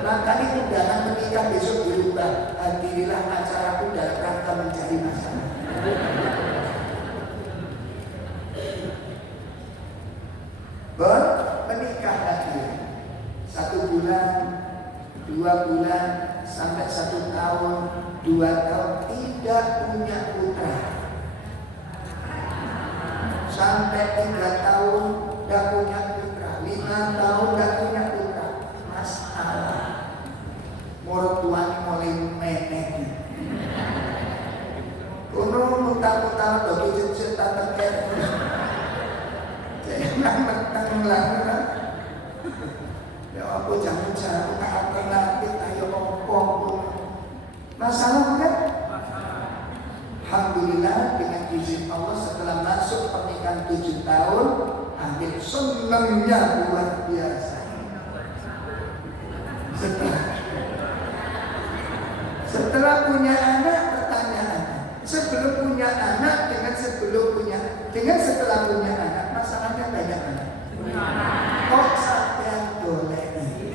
Makanya undangan menikah besok dirubah. Hadirilah acaraku dalam rangka mencari masalah. Menikah lagi 1 bulan, 2 bulan, sampai 1 tahun, 2 tahun tidak punya putra. Sampai 3 tahun tidak punya putra, 5 tahun tidak punya putra. Masalah. Mertuanya mulai meneh. Kuno mutar-mutar bagi jejak tak terkait. Jangan mentang-mentang. Ya aku jangan alternatif ayo ngomong. Masalah kan? Alhamdulillah dengan izin Allah setelah masuk pernikahan 7 tahun, hampir senangnya luar biasa. Setelah punya anak, pertanyaan sebelum punya anak dengan sebelum punya Sehingga setelah punya anak, masalahnya banyak anak. Kok sampean goleki?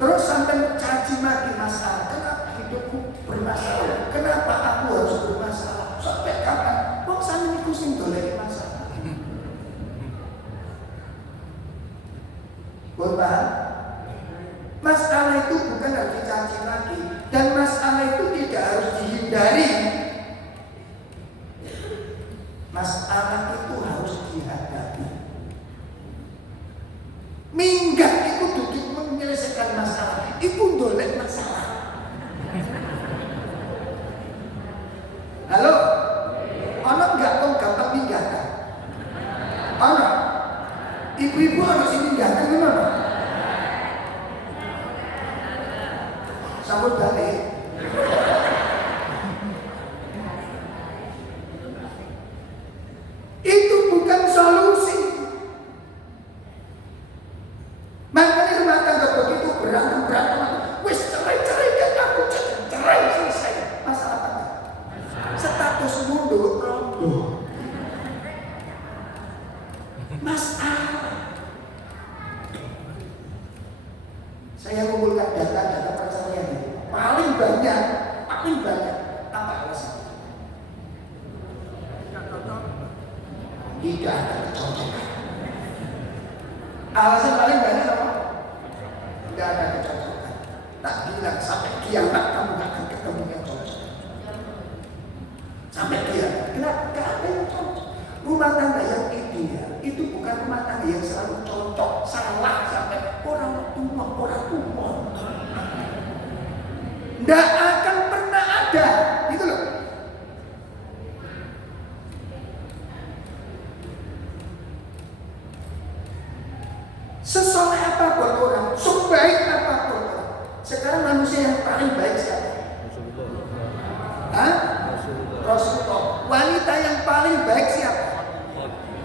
Terus sampai caci maki masalah. Kenapa hidupku bermasalah? Kenapa aku harus bermasalah? Sampai kapan? Kok sampean iku sing goleki masalah? Bapak, masalah itu bukan harus dicaci maki, dan masalah itu tidak harus dihindari. Masalah itu harus dihadapi. Minggat itu duduk menyelesaikan masalah, itu dolek masalah. Halo, ono nggak kok gampang minggatan? Ono, ibu-ibu ono sing minggatan gimana? Sambut balik. Itu bukan solusi. Makanya rumah tangga begitu berantem. Wis cerai kan aku cerai selesai. Masalah apa? Status mundur roboh. Masalah. Saya mengumpulkan data perceraian itu. Paling banyak apa alasan? Tidak ada kecocokan. Alasan paling banyak apa? Tidak ada kecocokan. Tak bilang sampai kiamat kamu gak akan ketemu yang cocok. Sampai kiamat. Kenapa? Gak ada yang cocok. Rumah tangga yang ideal itu bukan rumah tangga yang selalu cocok. Salah sampai orang tua. Tidak akan pernah ada. Gitu loh. Sesoleh apapun orang, sebaik apapun orang. Sekarang manusia yang paling baik siapa? Hah? Rasulullah. Wanita yang paling baik siapa?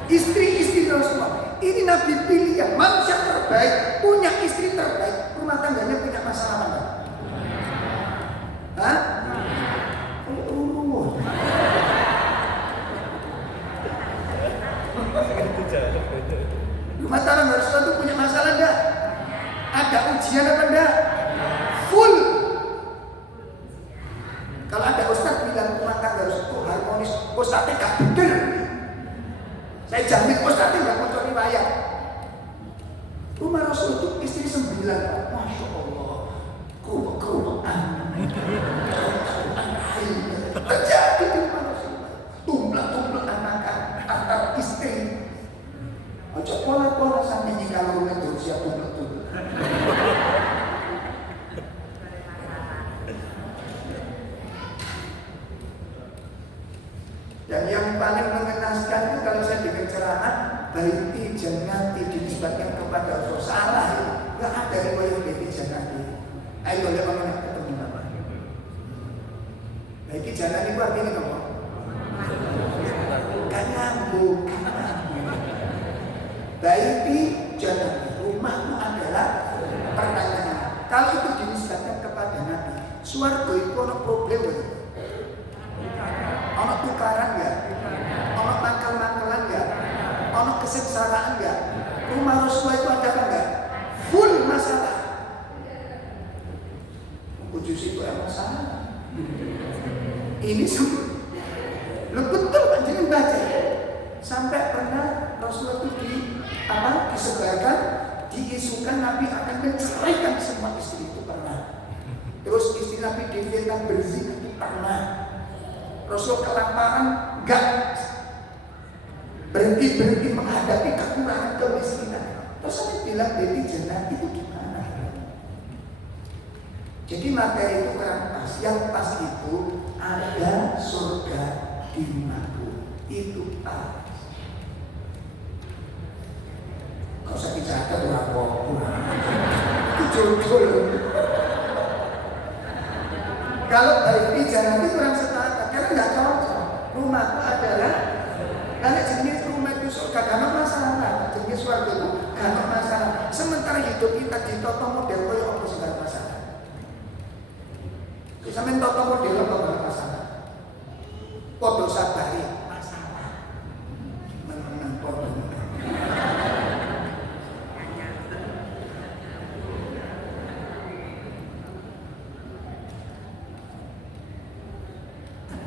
Istri-istri Rasulullah. Ini Nabi pilihan, manusia terbaik, punya istri terbaik. Rumah tangganya punya masalah apa? Hah? Rumah tangga Rasulullah itu punya masalah enggak? Ada ujian apa enggak? Full. Kalau ada ustaz bilang rumah tangga Rasulullah itu harmonis, ustaznya gak bener. Saya jamin ustaznya gak mau riwayat. Rumah Rasulullah itu istri 9. Masya Allah. Kerubuk-kerubukan. Terjadi di rumah Rasulullah. Tumplak-tumplakan makan antar istri. Ojo pola-pola sampai kalau rumah itu siap tumplak-tumplak. Dan yang paling mengenaskan itu kalau saya dengar ceramah baiti jannati dinisbatkan kepada Rasul, salah ya. Gak ada riwayat baiti jannati. Ayo lihat mana ketemu nama. Baiti jannati itu artinya apa? Kan nyambung. Baiti jannati, rumahmu adalah pertanyaan. Kalau itu dinisbatkan kepada Nabi, swarga itu ada problem. Ono tukaran enggak? Ono mangkal-mangkalan enggak? Ono kesengsaraan enggak? Rumah Rasulullah itu ada apa enggak? Full masalah. Kudus itu ada masalah. Ini semua. Lo betul kan jangan baca. Sampai pernah Rasulullah itu disebarkan, diisukan Nabi akan menceraikan semua istri itu pernah. Terus istri Nabi difitnah berzina itu pernah. Rasul kelaparan enggak berhenti menghadapi kekurangan kemiskinan. Terus saya bilang baiti jannah itu gimana? Jadi materi itu kurang pas. Yang pas itu ada surga di rumahku. Itu pas. Kau usah dicatat berapa? Itu judul. Kalau baiti jannah itu kurang sepakat. Karena nggak cocok. Rumahku adalah karena jenis rumah itu surga, karena masalah. Jenis surga itu karena masalah. Sementara hidup kita ditoto model koyo apa segala masalah. Sampai toto model apa masalah.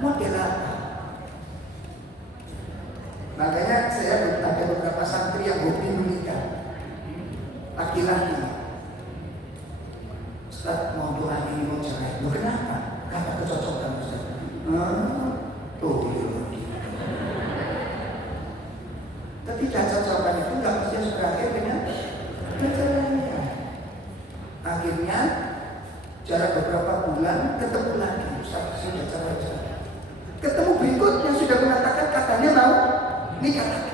Model apa? Makanya saya ada beberapa santri yang hobi menikah, laki-laki. Ustaz mau doa ini mau cerai, loh kenapa? Karena kecocokan Ustaz. Ketidakcocokan itu nggak mesti berakhir dengan perceraian. Akhirnya jarak beberapa bulan ketemu lagi, Ustaz sudah cerai. Ketemu berikutnya sudah mengatakan katanya mau nikah lagi.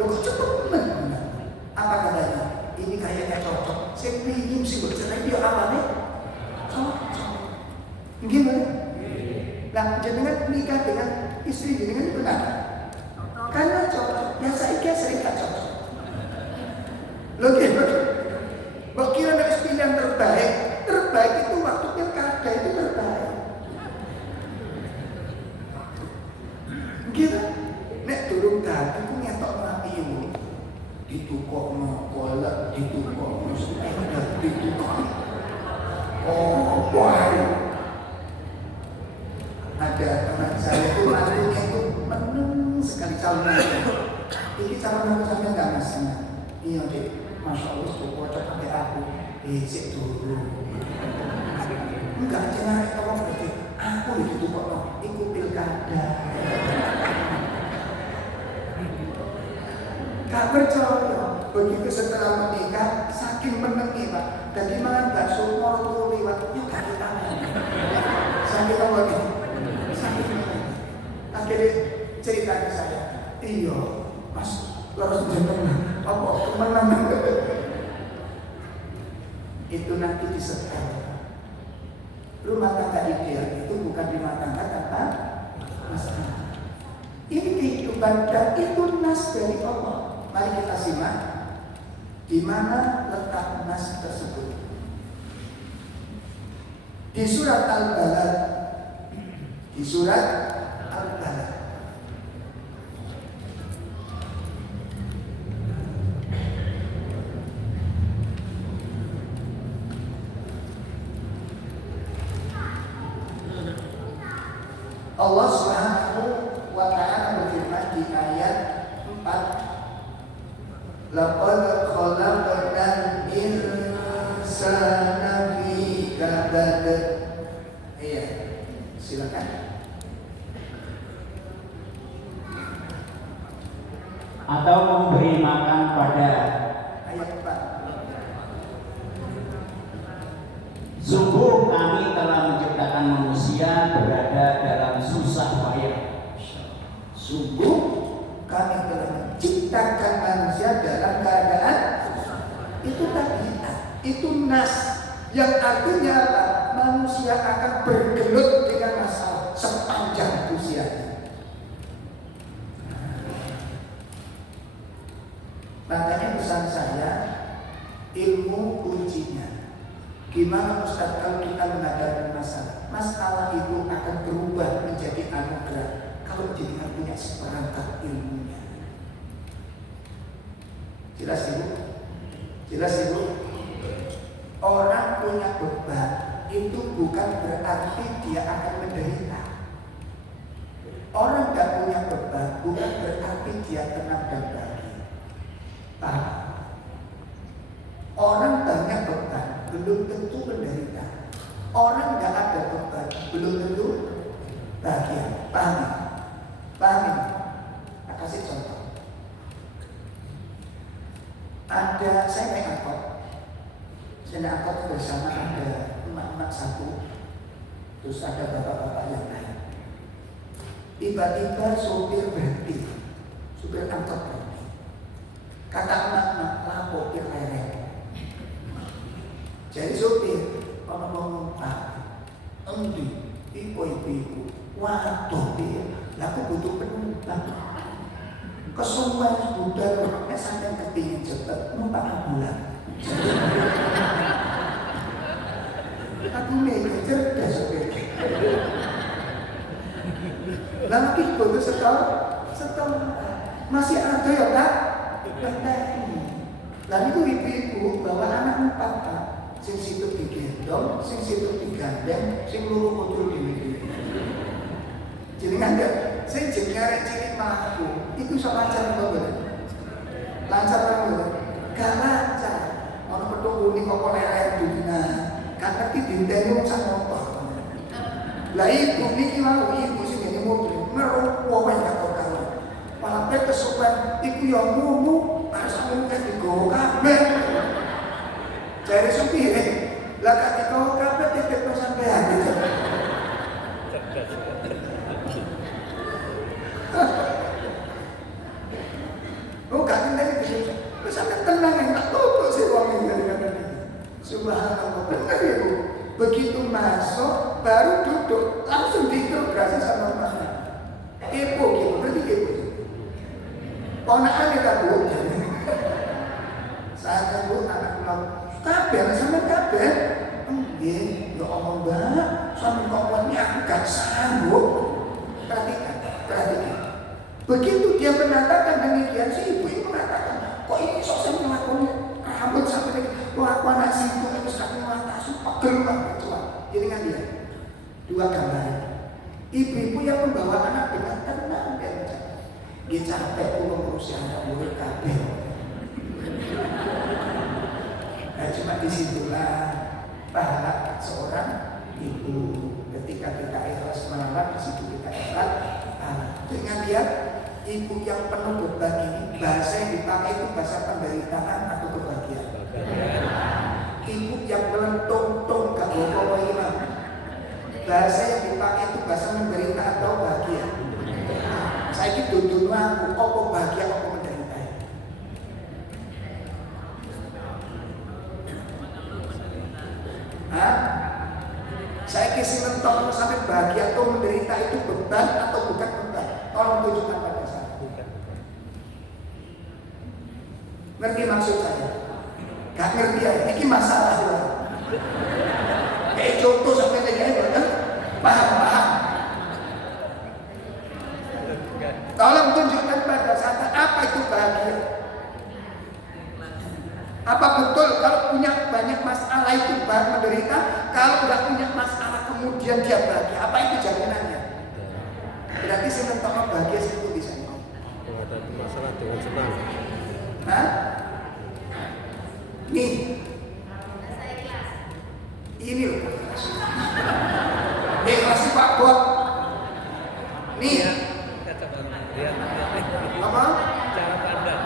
Loh kok cepet bener? Apa katanya? Ini kayaknya cocok. Saya ingin sih bercerai dia awalnya cocok. Gimana? Nah, jenengan nikah dengan istri jenengan benar? Karena cocok. Ya saya sering gak cocok. Loh gimana? Mau kira dari pilihan terbaik? Terbaik itu waktu pilkada itu terbaik. Gitu. Nek turun dadi ku ngetok rapimu. Ditukokno kolak, ditukokno sepeda, ditukokno. Oh, boy. Ada teman saya itu mantunya itu meneng sekali calonnya. Ini calon aku sampai nggak masnya. Iya deh, masya Allah tuh kocok pakai aku. Cek dulu. Enggak jangan tolong berarti aku ditukokno. Ikut pilkada. Gak percaya. Begitu setelah menikah, saking menengi Pak. Jadi mangan bakso mau lewat, yuk kaki tangan. Saking menengi, saking menengi. Akhirnya cerita ke saya, iya Mas, harus menang. Apa menang? Itu nanti disetel. Rumah tangga ideal itu bukan rumah tangga tanpa masalah. Ini kehidupan dan itu nas dari Allah. Mari kita simak di mana letak nas tersebut. Di surat Al-Balad. Di surat Al-Balad. Allah Subhanahu wa ta'ala berfirman di ayat 4. Laqad khalaqnal insana fi kabad. Iya, silakan. Atau memberi makan pada Ayat 4. Sungguh kami telah menciptakan manusia berada dalam susah payah. Sungguh kami telah menciptakan manusia dalam keadaan itu tabiat, itu nas yang artinya apa? Manusia akan bergelut dengan masalah sepanjang usianya. Makanya pesan saya, ilmu kuncinya. Gimana Ustaz kalau kita menghadapi masalah? Masalah itu akan berubah menjadi anugerah kalau jenengan punya seperangkat ilmunya. Jelas Ibu? Jelas Ibu? Orang punya beban itu bukan berarti dia akan menderita. Orang gak punya beban bukan berarti dia tenang dan bahagia. Paham? Orang banyak beban belum tentu menderita. Orang gak ada beban belum tentu bahagia. Paham? Paham? Nah, kasih contoh. Ada saya naik angkot. Saya naik angkot bersama ada emak-emak satu. Terus ada bapak-bapak yang lain. Tiba-tiba sopir berhenti. Sopir angkot berhenti. Kata emak-emak, lapo pirleret. Jadi sopir ngomong Pak, endi ibu-ibu, waduh dia, aku butuh penumpang. Kesuwen budal, sampai kepingin cepet, numpak bulan. Aku mikir cerdas sopir. Lagi butuh setor, masih ada ya Kak? Lalu itu ibu-ibu bawa anak 4 Pak. Sing situ digendong, sing situ digandeng, sing luru muncul di Jadi ngandel, saya jadi nyarek cilik mlaku. Iku iso lancar apa boten? Lancar apa boten? Gak lancar. Ono petuk kuning kok leren dina. Kan ngerti dinteni wong sak motor. Lah ibu niki mau ibu sing ngene mobil ngeruwo wae karo. Malah pe kesuwen iku ya ngunu, harus ngunu kan digowo kabeh. Jare supir, lah gak digowo kabeh titip sampean gitu. Oh gak ngenteni gitu. Wis sampe tenang tak tutuk sih wong ngene ngene. Subhanallah, benar ya Bu. Begitu masuk, baru duduk, langsung diinterogasi sama Mas. Kepo gitu, berarti kepo. Ponakan kita Bu. Saat Bu anak pulang, kabel sama kabel. Nggih, ya Allah Mbak, sampe komponnya aku gak sanggup. Perhatikan. Begitu dia mengatakan demikian, si ibu ini mengatakan, kok ini sok saya melakukan rambut sampai aku anak situ ini sekarang mengatasi pegel banget tua. Jadi kan dia dua gambar. Ibu-ibu yang membawa anak dengan tenang dan dia capek untuk ngurusi anak murid kabel. Nah cuma disitulah pahala seorang ibu. Ketika kita ikhlas merawat, di situ kita ikhlas. Dengan dia ibu yang penuh beban ini, bahasa yang dipakai itu bahasa penderitaan atau kebahagiaan. Ibu yang melentung-tung gak bawa imam, bahasa yang dipakai itu bahasa menderita atau bahagia. Saya ini duduk aku, apa bahagia, apa menderita. Saya kisah mentok sampai bahagia atau menderita itu beban atau bukan beban. Tolong tunjukkan pada saya. Ngerti maksud saya? Gak ngerti ya, ini masalah lah. Kayak contoh sampai tadi kan? Paham. Tolong tunjukkan pada saya apa itu bahagia. Apa betul kalau punya banyak masalah itu menderita? Kalau nggak punya masalah kemudian dia bahagia, apa itu jaminannya? Berarti sementara bahagia itu bisa. Menghadapi masalah dengan senang. Hah? Nih, ini loh. Ikhlas Pak Bot. Nih, apa? Cara pandang.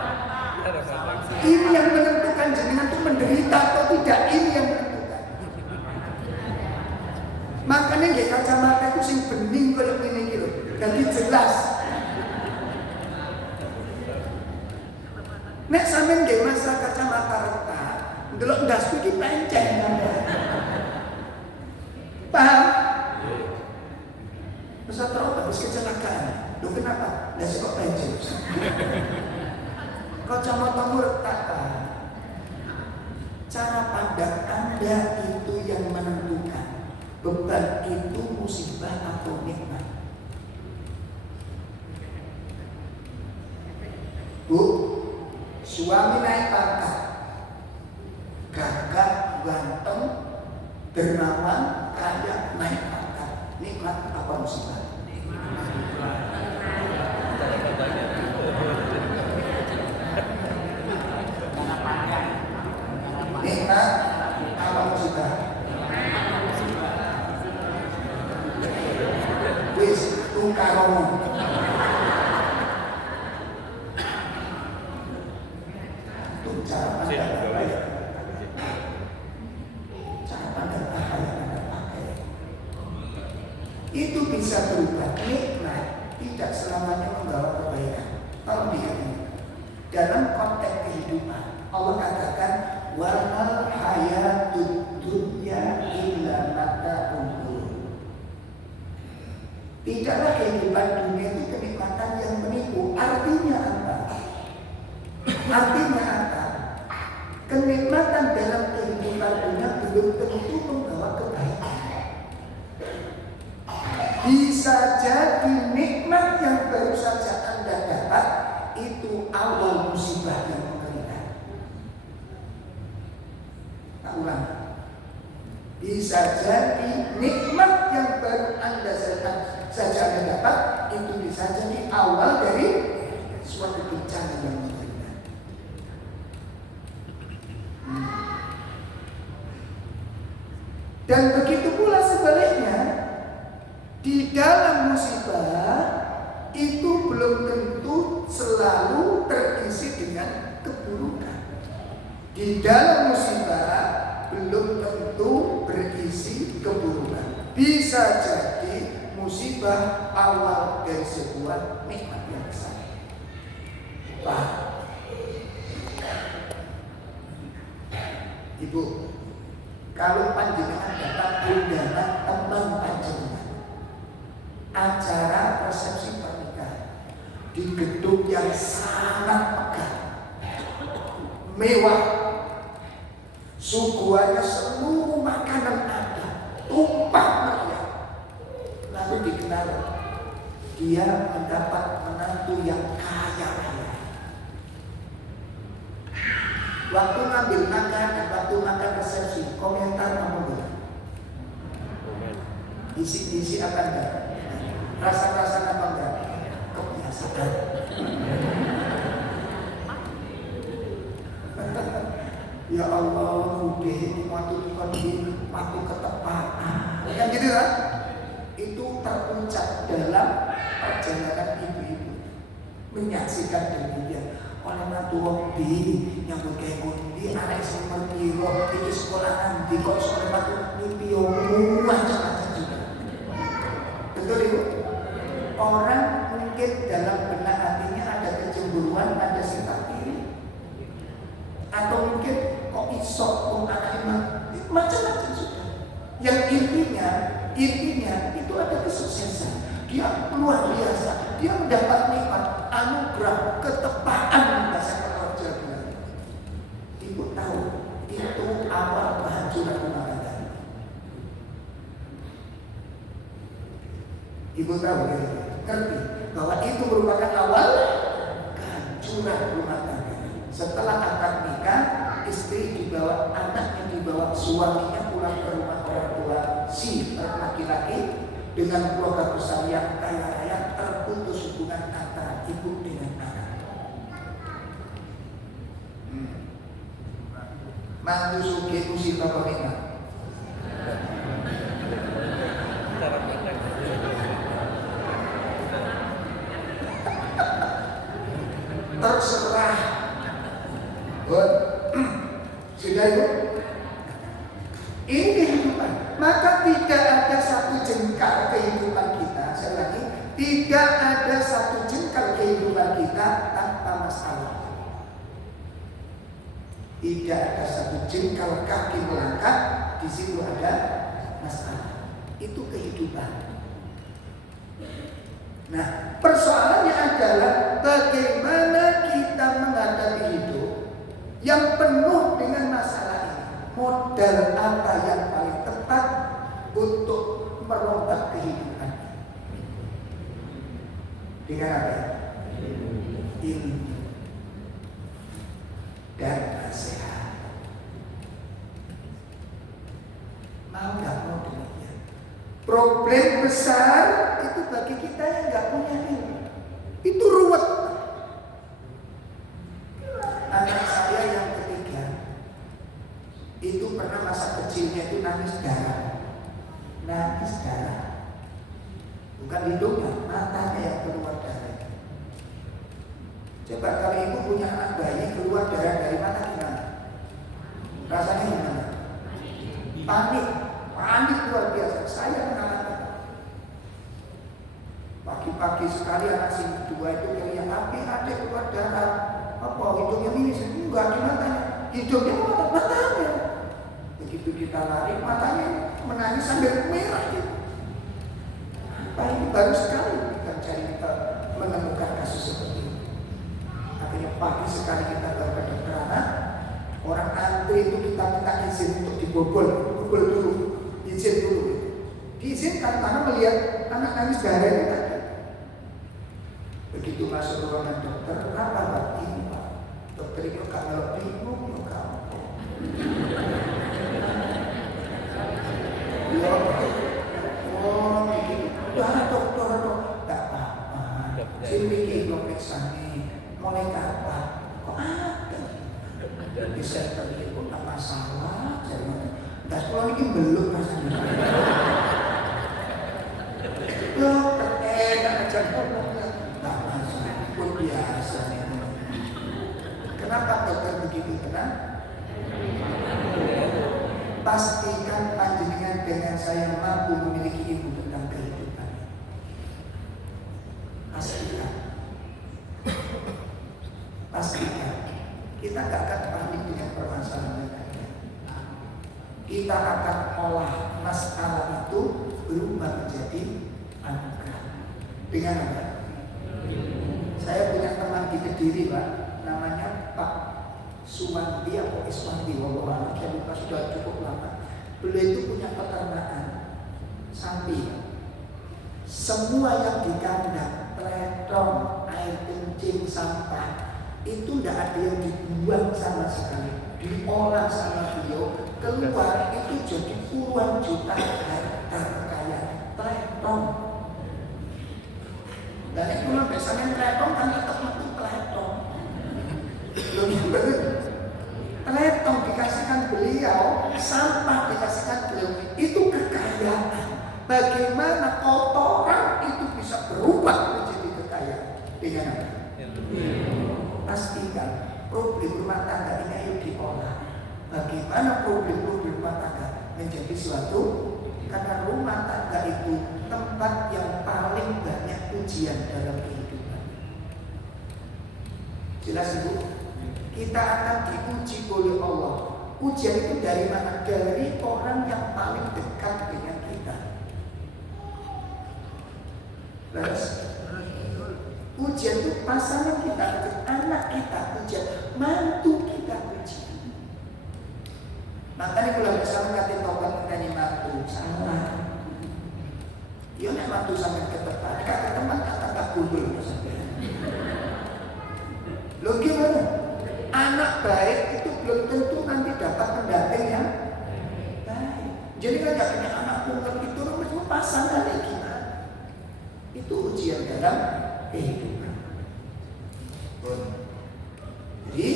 Ini yang menentukan jenengan itu menderita atau tidak. Ini yang menentukan. Makanya nggak kacamata itu sing bening kalau ini gitu. Jadi jelas. Nek sampean nggih masa kacamata retak, ndelok ndas iki penceng sampean. Paham? Masa terus habis kecelakaan. Loh kenapa? Ndas kok penceng. Kacamatamu retak, Pak. Cara pandang Anda itu yang menentukan. Beban itu musibah atau nikmat. Bu, suami naik pangkat, gagah, ganteng, dermawan, kaya, naik pangkat. Nikmat apa musibah? Nikmat apa musibah? Wis tukarono. Cara pandang apa yang Anda pakai itu bisa berubah. Nikmat tidak selamanya membawa kebaikan. Tolong diingat, dalam konteks kehidupan Allah katakan wal hayatud dunya illa mata'ul ghurur. Tidaklah kehidupan dunia itu kenikmatan yang menipu. Artinya apa? Artinya apa? Kenikmatan dalam kehidupan dunia belum tentu membawa kebaikan. Bisa jadi nikmat yang baru saja Anda dapat itu awal musibah yang mengerikan. Tak ulang. Bisa jadi nikmat yang baru Anda saja Anda dapat, itu bisa jadi awal dari suatu bencana yang mengerikan. Dan begitu pula sebaliknya, di dalam musibah itu belum tentu selalu terisi dengan keburukan. Di dalam musibah belum tentu berisi keburukan. Bisa jadi musibah awal dari sebuah nikmat yang besar. Pak, Ibu, kalau panjenengan dapat undangan teman panjenengan acara resepsi pernikahan di gedung yang sangat megah, mewah, suguhannya seluruh makanan ada, tumpah meriah, lalu dikenal dia mendapat menantu yang kaya raya. Waktu ngambil makan, waktu makan resepsi, komentar kamu bilang isi apa enggak? Rasa-rasa apa enggak? Kebiasaan. Ya Allah, udah waktu ketepatan. Yang gitu kan? Itu terucap dalam perjalanan ibu-ibu menyaksikan demikian. Oleh mantu wong di yang kayak ngondi anak sing merpiro iki sekolah nanti kok sekolah mantu mimpi macam-macam juga. Betul Ibu? Orang mungkin dalam benak hatinya ada kecemburuan, ada sifat iri, atau mungkin kok iso anak imam macam-macam sudah. Yang intinya itu ada kesuksesan. Dia luar biasa, dia mendapat nikmat, anugerah, ketepaan bahasa kalau Jawa. Ibu tahu itu awal kehancuran rumah tangga. Ibu tahu ya, ngerti bahwa itu merupakan awal kehancuran rumah tangga. Setelah akad nikah, istri dibawa, anaknya dibawa, suaminya pulang ke rumah orang tua si laki-laki. Dengan keluarga besar yang kaya raya, terputus hubungan antara ibu dengan anak. Mantu suge musibah penikmat. Terserah. Sudah Ibu? Ini kehidupan. Maka tidak ada satu jengkal kehidupan kita. Saya lagi, tidak ada satu jengkal kehidupan kita tanpa masalah. Tidak ada satu jengkal kaki melangkah, di situ ada masalah. Itu kehidupan. Nah, persoalannya adalah bagaimana kita menghadapi hidup yang penuh dengan masalah ini. Modal apa yang paling tepat untuk merubah kehidupan? Dengan apa? Ilmu dan nasihat. Mau nggak mau demikian. Problem besar itu bagi kita yang nggak punya ilmu. Itu ruwet. Anak saya yang ketiga itu pernah masa kecilnya itu nangis darah. Bukan hidungnya, matanya yang keluar darah. Coba kalau ibu punya anak bayi keluar darah dari mata gimana? Rasanya gimana? Panik luar biasa. Saya mengalami. Pagi-pagi sekali anak si kedua itu yang ada keluar darah. Apa hidungnya ini? Enggak di matanya. Hidungnya matanya. Begitu kita lari, matanya menangis sambil merah gitu. Ini baru sekali kita menemukan kasus seperti ini. Akhirnya pagi sekali kita bawa ke dokter anak. Orang antri itu kita minta izin untuk dibobol dulu, izin dulu. Diizinkan karena melihat anak nangis darahnya tadi. Begitu masuk ruangan dokter, apa Pak? Ini Pak. Dokter itu kalau bingung, darah dokter Tak masuk pun biasa. Kenapa dokter begitu tenang? Pastikan panjenengan dengan saya mampu memiliki ilmu tentang kehidupan. Pastikan. Kita gak akan panik dengan permasalahan yang ada. Kita akan olah masalah itu berubah menjadi anugerah. Dengan apa? Saya punya teman di Kediri, Pak, namanya Pak Suwandi atau Iswandi, wallahualam, saya lupa, sudah cukup lama. Beliau itu punya peternakan sapi. Semua yang di kandang, tretong, air kencing, sampah, itu tidak ada yang dibuang sama sekali, diolah sama beliau, keluar itu jadi puluhan juta hektar kekayaan tretong. Dan itu loh, biasanya tretong kan tetap itu tretong. Tretong dikasihkan beliau, sampah dikasihkan beliau, itu kekayaan. Bagaimana kotoran itu bisa berubah menjadi kekayaan dengan apa? Pastikan problem rumah tangga ini ayo diolah. Bagaimana problem-problem rumah tangga menjadi suatu, karena rumah tangga itu tempat yang paling banyak ujian dalam kehidupan. Jelas Ibu? Kita akan diuji oleh Allah. Ujian itu dari mana? Dari orang yang paling dekat dengan kita. Terus ujian itu pasangan kita, anak kita ujian, mantu kita ujian. Makanya kalau bersama kata tobat menyanyi mantu salah. Ya nek mantu sampai ketepat, kata teman kata tak gundul sampai. Lo gimana? Anak baik itu belum tentu nanti dapat pendamping yang baik. Jadi kan gak punya anak pungut itu rumah pasangannya gimana? Itu ujian dalam kehidupan. Jadi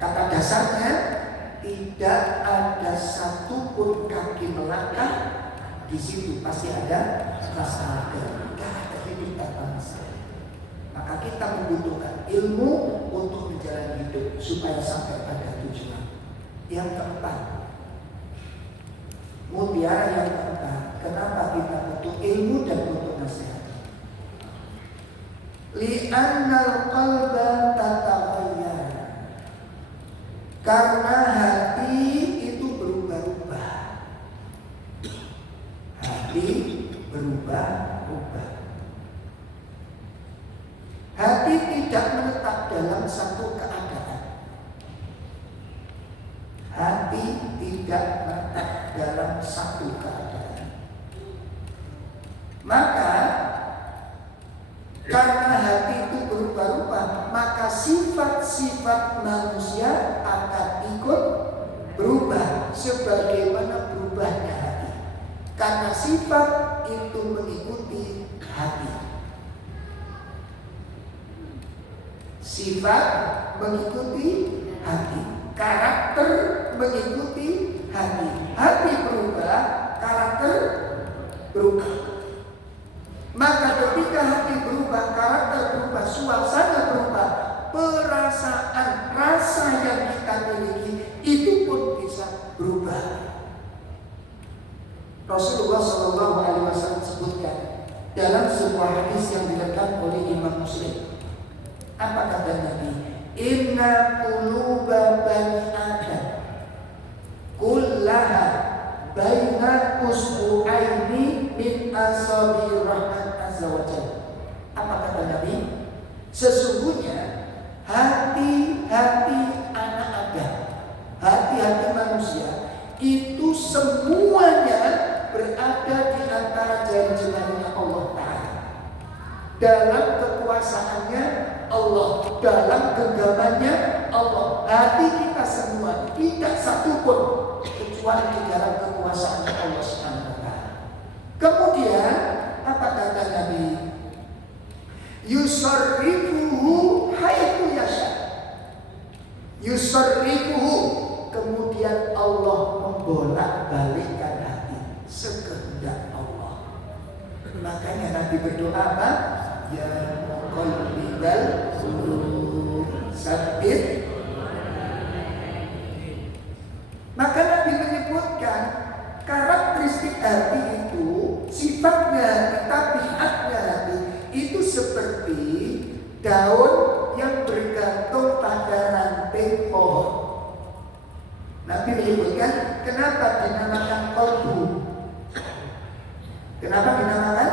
kata dasarnya tidak ada satupun kaki melangkah di situ pasti ada masalah. Tidak ada hidup tanpa masalah. Maka kita membutuhkan ilmu untuk menjalani hidup supaya sampai pada tujuan. Yang keempat, mutiara yang keempat, kenapa kita butuh ilmu dan butuh nasihat? Li'annal qalba tataghayyar. Karena hati itu berubah-ubah. Hati berubah-ubah. Hati tidak menetap dalam satu keadaan. Hati tidak menetap dalam satu keadaan. Maka karena hati itu berubah-ubah, maka sifat-sifat manusia akan ikut berubah sebagaimana berubahnya hati. Karena sifat itu mengikuti hati. Sifat mengikuti hati, karakter mengikuti hati. Hati berubah, karakter berubah. Maka ketika hati berubah, karakter berubah, suasana berubah, perasaan, rasa yang kita miliki itu pun bisa berubah. Rasulullah SAW sebutkan dalam sebuah hadis yang diriwayatkan oleh Imam Muslim. Apa kata Nabi? Inna quluba bani Adam kullaha baina usbu'aini min asabi'ir rahman azza wa jalla. Apa kata Nabi? Sesungguhnya hati-hati anak Adam, hati-hati manusia itu semuanya berada di antara jari-jarinya Allah Ta'ala. Dalam kekuasaannya Allah, dalam genggamannya Allah. Hati kita semua tidak satupun kecuali di dalam kekuasaan Allah Subhanahu wa Ta'ala. Kemudian apa kata Nabi? Yusarrifuhu haitsu yasha. Yusarrifuhu, kemudian Allah membolak-balikkan hati sekehendak Allah. Makanya Nabi berdoa apa? daun yang bergantung pada ranting pohon. Nabi menyebutkan kenapa dinamakan kolbu. Kenapa dinamakan?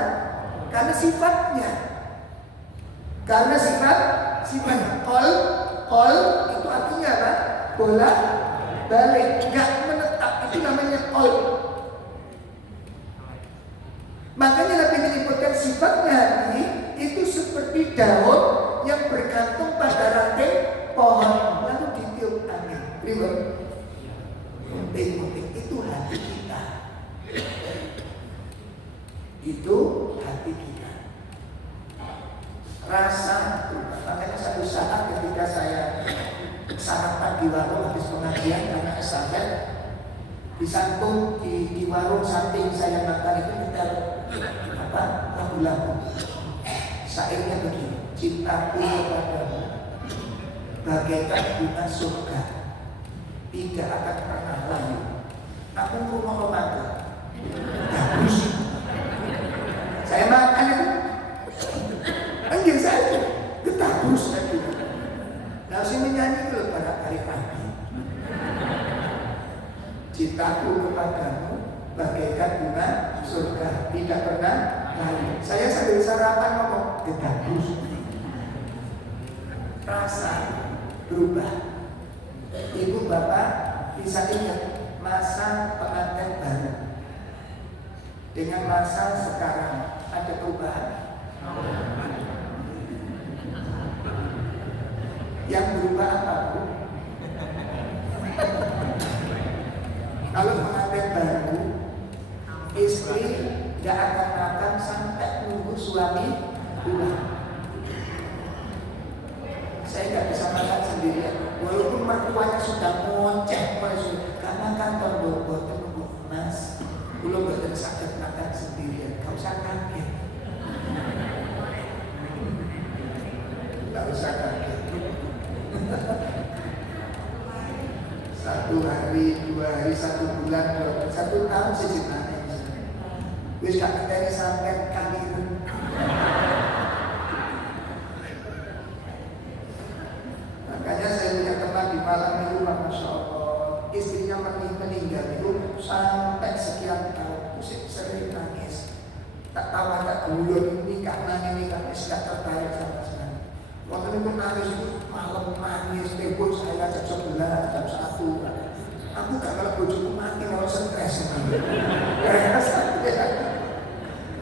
Karena sifatnya. Karena sifat kol itu artinya apa? Bola balik, nggak menetap, itu namanya kol. Makanya Nabi menyebutkan sifatnya ini itu seperti daun yang bergantung pada ranting pohon lalu ditiup angin. Ribet. Penting itu hati kita. Itu hati kita. Rasa. Makanya satu saat ketika saya sarapan di warung habis pengajian karena estafet, di samping di warung samping saya makan itu kita lagu-lagu. Syairnya begini, cintaku kepadamu bagaikan bunga surga, tidak akan pernah layu. Aku mau makan, bagus. Saya makan itu, anjing saya getabus lagi. Langsung menyanyi dulu pada hari pagi. Cintaku kepadamu bagaikan bunga surga, tidak pernah layu. Saya sambil sarapan ngomong getabus. Rasa berubah. Ibu bapak bisa ingat masa pengantin baru dengan masa sekarang ada perubahan. Yang berubah apa, Bu? Kalau pengantin baru, istri tidak akan makan sampai nunggu suami pulang. Saya nggak bisa makan sendirian, walaupun mertuanya sudah ngoceh, gak makan kalau nunggu mas, belum betul sakit makan sendirian, gak usah kaget, gak usah kaget. 1 hari, 2 hari, 1 bulan, 1 tahun sejenak. Wis gak ketemu sampai kali. Makanya saya punya teman di Malang itu, Masya Allah, istrinya meninggal itu sampai sekian tahun, sering nangis. Tak tahu ada guyon nikah nangis, gak tertarik sama sekali. Waktu itu nangis itu malam nangis, telepon saya jam 11, jam 1. Aku gak kalau bojoku mati kalau stres.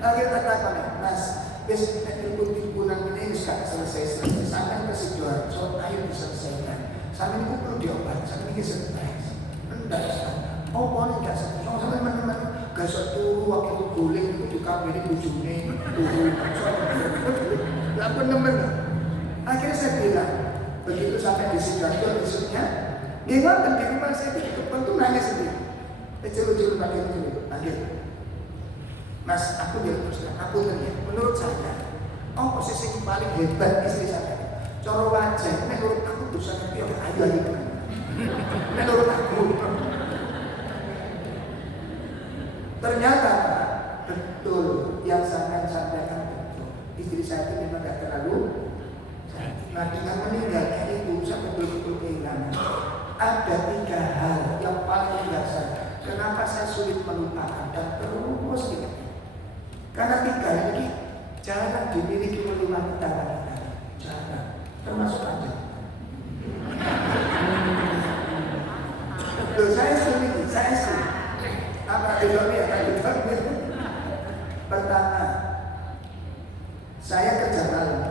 Akhirnya katakan, Mas, besok telepon-teleponan ini gak selesai. Sampai ke Sidoarjo, ayo diselesaikan. Sampai ini perlu diobat, sampai ini stres. Enggak, oh boleh gak stres. Sampai teman-teman gak turu waktu itu guling itu di kamar ini bojone turu. Gak bener-bener. Akhirnya saya bilang, begitu sampai di Sidoarjo besoknya, gimana di rumah saya di depan tuh nangis sendiri. Kecil-kecil panggil. Mas, aku bilang terus terang, aku ternyata menurut saya, posisi yang paling hebat istri saya. Coro wajah, menurut aku dosa nanti orang ayu. Menurut aku. Ternyata betul yang saya sampaikan betul. Istri saya itu memang tidak terlalu. Nah, dengan meninggalnya ibu saya betul-betul kehilangan. Ada 3 hal yang paling mendasar. Kenapa saya sulit melupakan dan terus ingat. Karena 3 ini jarang dimiliki oleh wanita-wanita. Jarang. Termasuk aja. Loh, saya sulit. Apa bedanya? Pertama, saya kerja malam.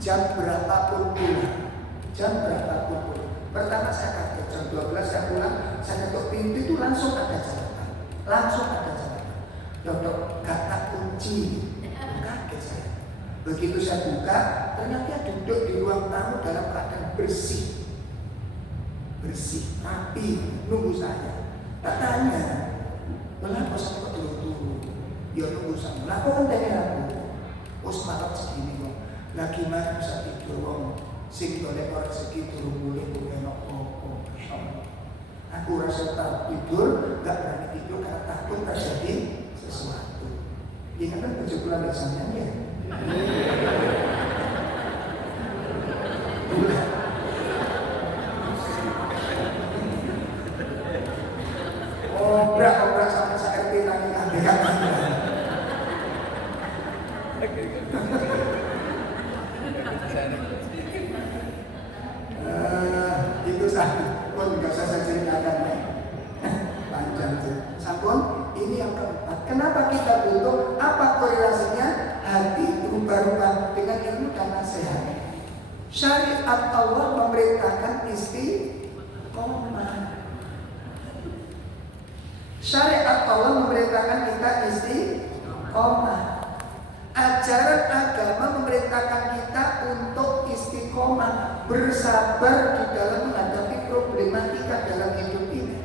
Jam berapapun pulang. Pertama saya kaget, jam 12 saya pulang, saya ketuk pintu itu langsung ada catatan. Dodok kata kunci. Kaget saya. Begitu saya buka, ternyata duduk di ruang tamu dalam keadaan bersih, rapi, nunggu saya. Tak tanya, kenapa saya kok turun-turun? Ya nunggu saya. Lah kok kan tanya aku? Semalam segini kok. Lagi mana bisa tidur wong sing golek rezeki turun mulih bukan apa-apa. Aku rasa tak tidur, gak berani tidur karena takut terjadi sesuatu. Ini kan 7 bulan biasanya ya. Itu sampun nggak usah saya ceritakan ya. Panjang sih. Sampun ini yang keempat. Kenapa kita butuh? Apa korelasinya? Hati berubah-ubah dengan ilmu dan nasihat. Syariat Allah memerintahkan istiqomah. Syariat Allah memerintahkan kita istiqomah. Ajaran agama memerintahkan kita untuk istiqomah, bersabar di dalam menghadapi problematika dalam hidup ini.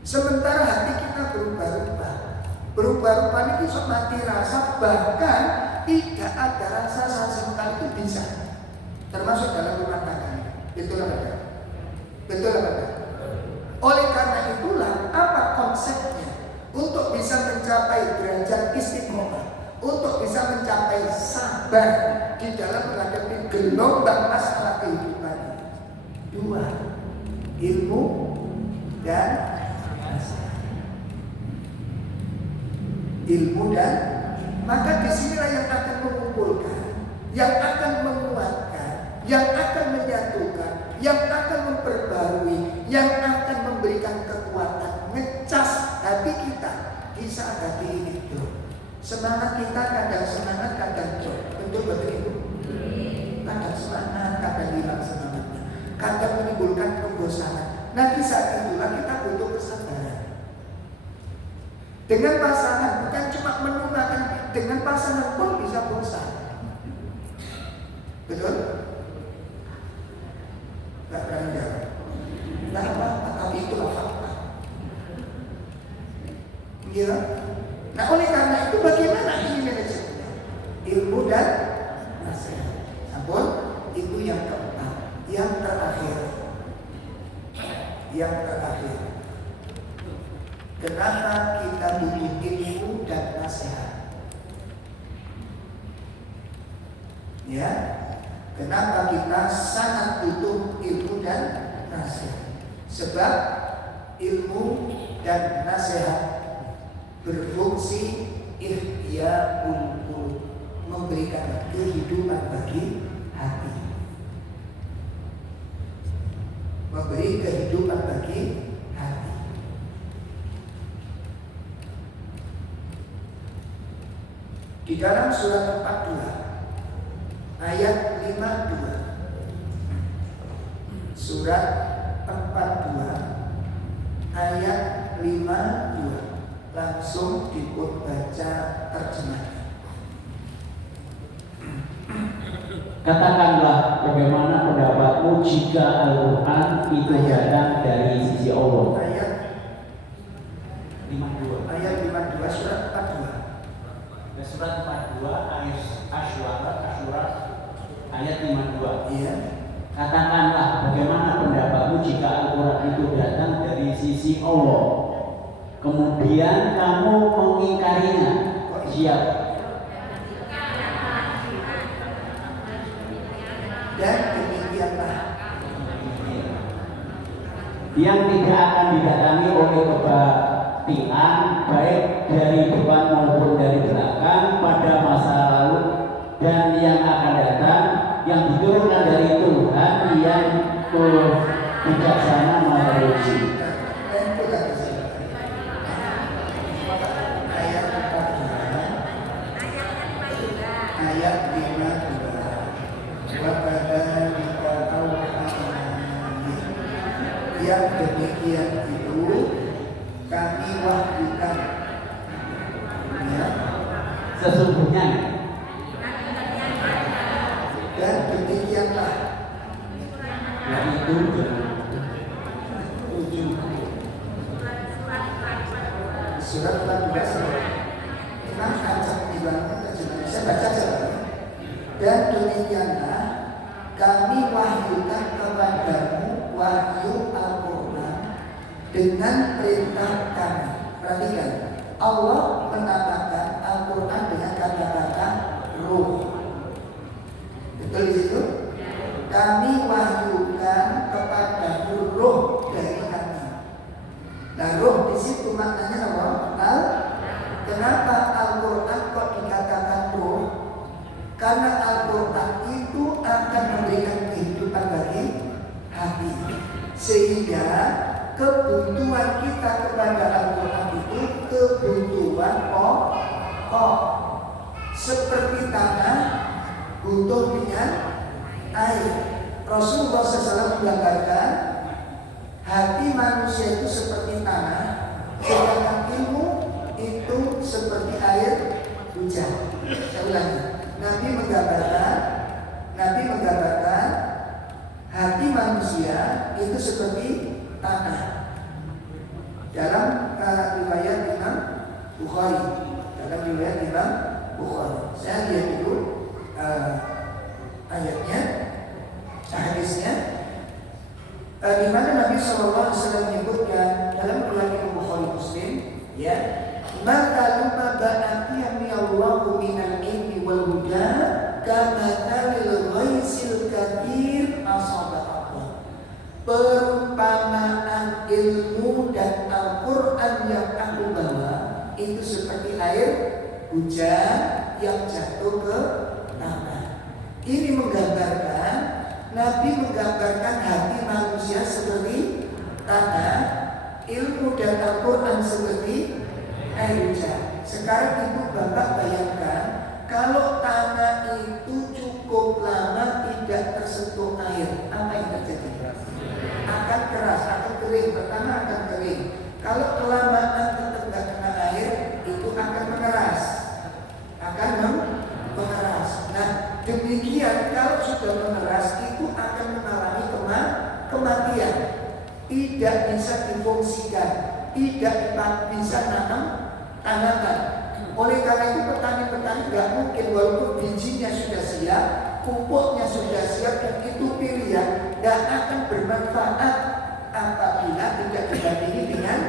Sementara hati kita berubah-ubah. Berubah-ubah ini bisa mati rasa, bahkan tidak ada rasa sama itu bisa. Termasuk dalam rumah tangga. Betul apa? Betul apa? Oleh karena itulah apa konsepnya? Untuk bisa mencapai derajat istiqomah, untuk bisa mencapai sabar di dalam menghadapi gelombang masalah kehidupan. Dua, ilmu dan nasihat. Ilmu dan maka disinilah yang akan mengumpulkan, yang akan menguatkan, yang akan menyatukan, yang akan memperbarui, yang akan memberikan kekuatan, ngecas hati kita di saat hati ini drop. Semangat kita kadang semangat, kadang drop. Betul begitu? Kadang semangat, kadang hilang semangatnya, kadang menimbulkan kebosanan. Nah di saat itulah kita butuh kesabaran. Dengan pasangan bukan cuma menunggangan, dengan pasangan pun bisa bosan. Betul? Gak berani jawab. Gak apa-apa, tapi itulah fakta. Ya. Nah oleh karena itu bagaimana ini manajemennya? Ilmu dan nasihat. Sampun, itu yang keempat. Yang terakhir. Yang terakhir. Kenapa kita butuh ilmu dan nasihat? Ya, kenapa kita sangat butuh ilmu dan nasihat? Sebab ilmu dan nasihat berfungsi ihya'ul qulub, memberikan kehidupan bagi hati, memberi kehidupan bagi hati. Di dalam surat 42 ayat 52, surat 42 ayat 52, langsung dibaca terjemahnya. Katakanlah bagaimana pendapatmu jika Al-Quran itu datang dari sisi Allah. Ayat 52. Ayat 52 surat 42. Surat 42 ayat Asyura ayat 52. Iya. Katakanlah bagaimana pendapatmu jika Al-Quran itu datang dari sisi Allah, kemudian kamu mengingkarinya. Siap. Dan demikianlah yang tidak akan didatangi oleh kebatilan baik dari depan maupun dari belakang pada masa lalu dan yang akan datang, yang diturunkan dari Tuhan yang bijaksana maha suci. ayat 42 ayat 52. Yang demikian itu kami wahyukan, ya, Sesungguhnya dan demikianlah, yaitu surat 14 memang ajak dibangun terjemahan. Saya baca saja. Dan demikianlah kami wahyukan kepadamu wahyu Al-Quran dengan perintah kami. Perhatikan, Allah menamakan Al-Quran dengan kata-kata ruh. Betul di situ? Kami wahyukan kepadamu ruh dari kami. Nah, ruh di situ maknanya apa? Kenapa Al-Quran kok dikatakan ruh? Karena Al-Quran itu akan memberikan kehidupan bagi hati. Sehingga kebutuhan kita kepada Al-Quran itu kebutuhan pokok. Seperti tanah butuh dengan air. Rasulullah SAW menggambarkan hati manusia itu seperti tanah, sedangkan ilmu itu seperti air hujan. Saya ulangi. Nabi menggambarkan hati manusia itu seperti tanah. Dalam riwayat Imam Bukhari. Saya lihat dulu ayatnya, hadisnya. Di mana Nabi SAW menyebutkan dalam riwayat Bukhari Muslim, ya, maka luma ba'atiyani Allahu minal ilmi wal huda kamathalil ghaisil kathir asabah. Perumpamaan ilmu dan Al-Quran yang aku bawa itu seperti air hujan yang jatuh ke tanah. Ini menggambarkan, Nabi menggambarkan hati manusia seperti tanah, ilmu dan Al-Quran seperti air hujan. Sekarang ibu bapak bayangkan, kalau tanah itu cukup lama tidak tersentuh air, apa yang terjadi? Akan keras, akan kering. Pertama akan kering. Kalau kelamaan tetap tidak kena air, itu akan mengeras. Nah, demikian kalau sudah mengeras itu akan mengalami kematian. Tidak bisa difungsikan, tidak bisa nanam tanaman. Oleh karena itu petani-petani tidak mungkin, walaupun bijinya sudah siap, pupuknya sudah siap, dan itu pilihan, dan akan bermanfaat apabila tidak dibandingi dengan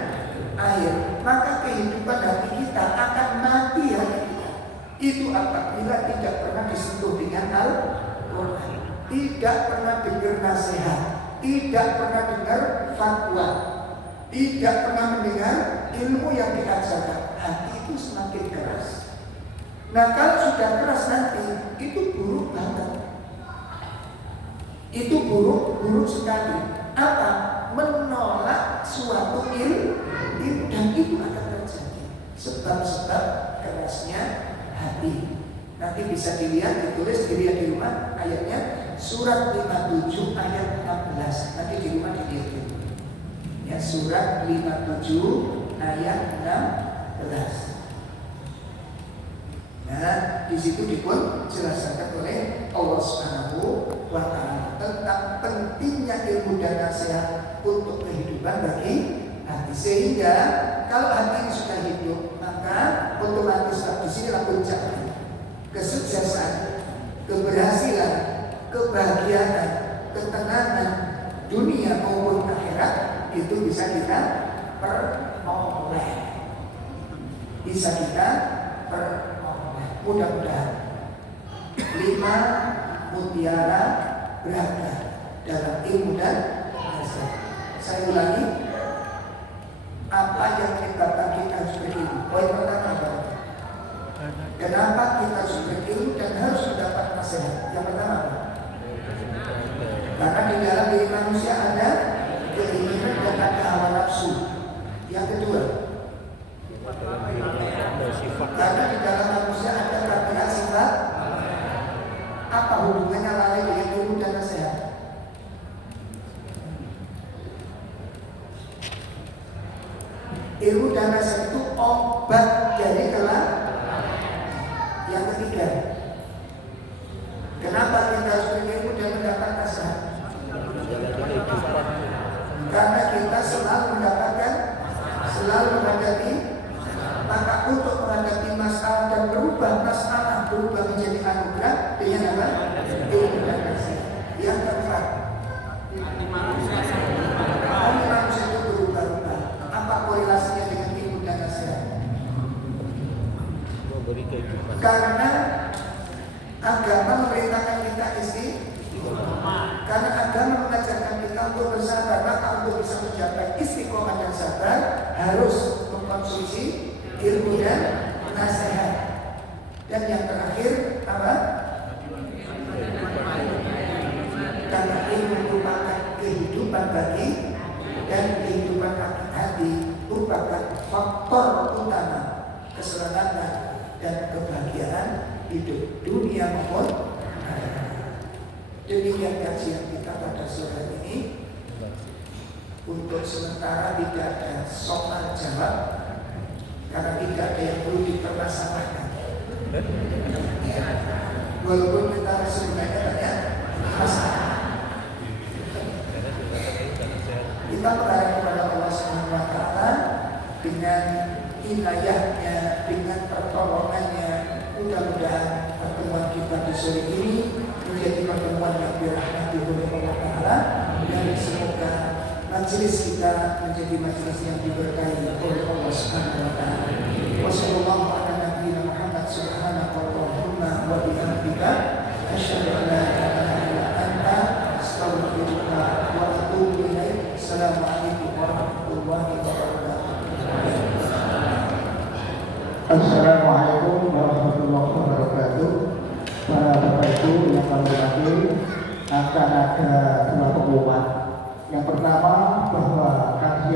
air. Maka kehidupan hati kita akan mati hati kita. Itu apabila tidak pernah disentuh dengan Al-Quran, tidak pernah dengar nasihat, tidak pernah dengar fatwa, tidak pernah mendengar ilmu yang diajarkan. Hati itu semakin keras. Nah, kalau sudah keras nanti itu buruk banget. Itu buruk sekali. Apa? Menolak suatu ilmu, dan itu akan terjadi. Sebab-sebab kerasnya hati. Nanti bisa dilihat, ditulis di rumah ayatnya, surat 57 ayat 16. Nanti di rumah dilihat dulu. Ya, surat 57 ayat 16. Nah, di situ dijelaskan oleh Allah Subhanahu wa Ta'ala tentang pentingnya ilmu dan nasihat untuk kehidupan bagi hati. Sehingga kalau hati ini sudah hidup, maka otomatis di sini puncaknya kesuksesan, keberhasilan, kebahagiaan, ketenangan dunia maupun akhirat itu bisa kita peroleh. Mudah-mudahan 5 mutiara berharga dalam ilmu dan nasihat. Saya ulangi, apa yang menyebabkan kita harus berilmu? Poin pertama adalah kenapa kita harus berilmu dan harus mendapat nasihat? Yang pertama apa? Karena di dalam diri manusia ada keinginan dan ada hawa nafsu. Yang kedua, karena di dalam manusia ada tabiat sifat. Apa hubungannya lalai dengan ilmu dan nasihat? Ilmu dan nasihat itu obat dari kelalaian. Yang ketiga, kenapa kita harus berilmu dan mendapat nasihat? Karena kita selalu menghadapi, maka untuk menghadapi masalah dan berubah masalah berubah menjadi anugerah dengan apa? Ilmu dan nasihat. Yang keempat, hati manusia itu berubah-ubah. Apa korelasinya dengan ilmu dan nasihat? Karena agama memerintahkan kita istiqomah. Karena agama mengajarkan kita untuk bersabar, maka untuk bisa mencapai istiqomah dan sabar harus mengkonsumsi ilmu dan nasihat. Dan yang terakhir apa? saling merupakan kehidupan bagi dan kehidupan hati merupakan faktor utama keselamatan dan kebahagiaan hidup dunia maupun akhirat. Demikian kajian kita pada sore ini. Untuk sementara tidak ada soal jawab karena tidak ada yang perlu dipermasalahkan. Walaupun kita sebenarnya banyak masalah. Kita berharap kepada Allah Subhanahu wa Ta'ala dengan inayahnya, dengan pertolongannya, mudah-mudahan pertemuan kita di sore ini menjadi pertemuan yang dirahmati oleh Allah Ta'ala, dan semoga majelis kita menjadi majelis yang diberkahi oleh Allah Subhanahu wa Ta'ala. Wassallallahu ala nabiyina Muhammad subhanakallahumma wa bihamdika asyhadu an la ilaha illa anta astaghfiruka wa atubu ilaik. Assalamualaikum warahmatullahi wabarakatuh. Assalamualaikum warahmatullahi wabarakatuh. Para Bapak Ibu yang kami hormati, akan ada dua pengumuman. Yang pertama bahwa kajian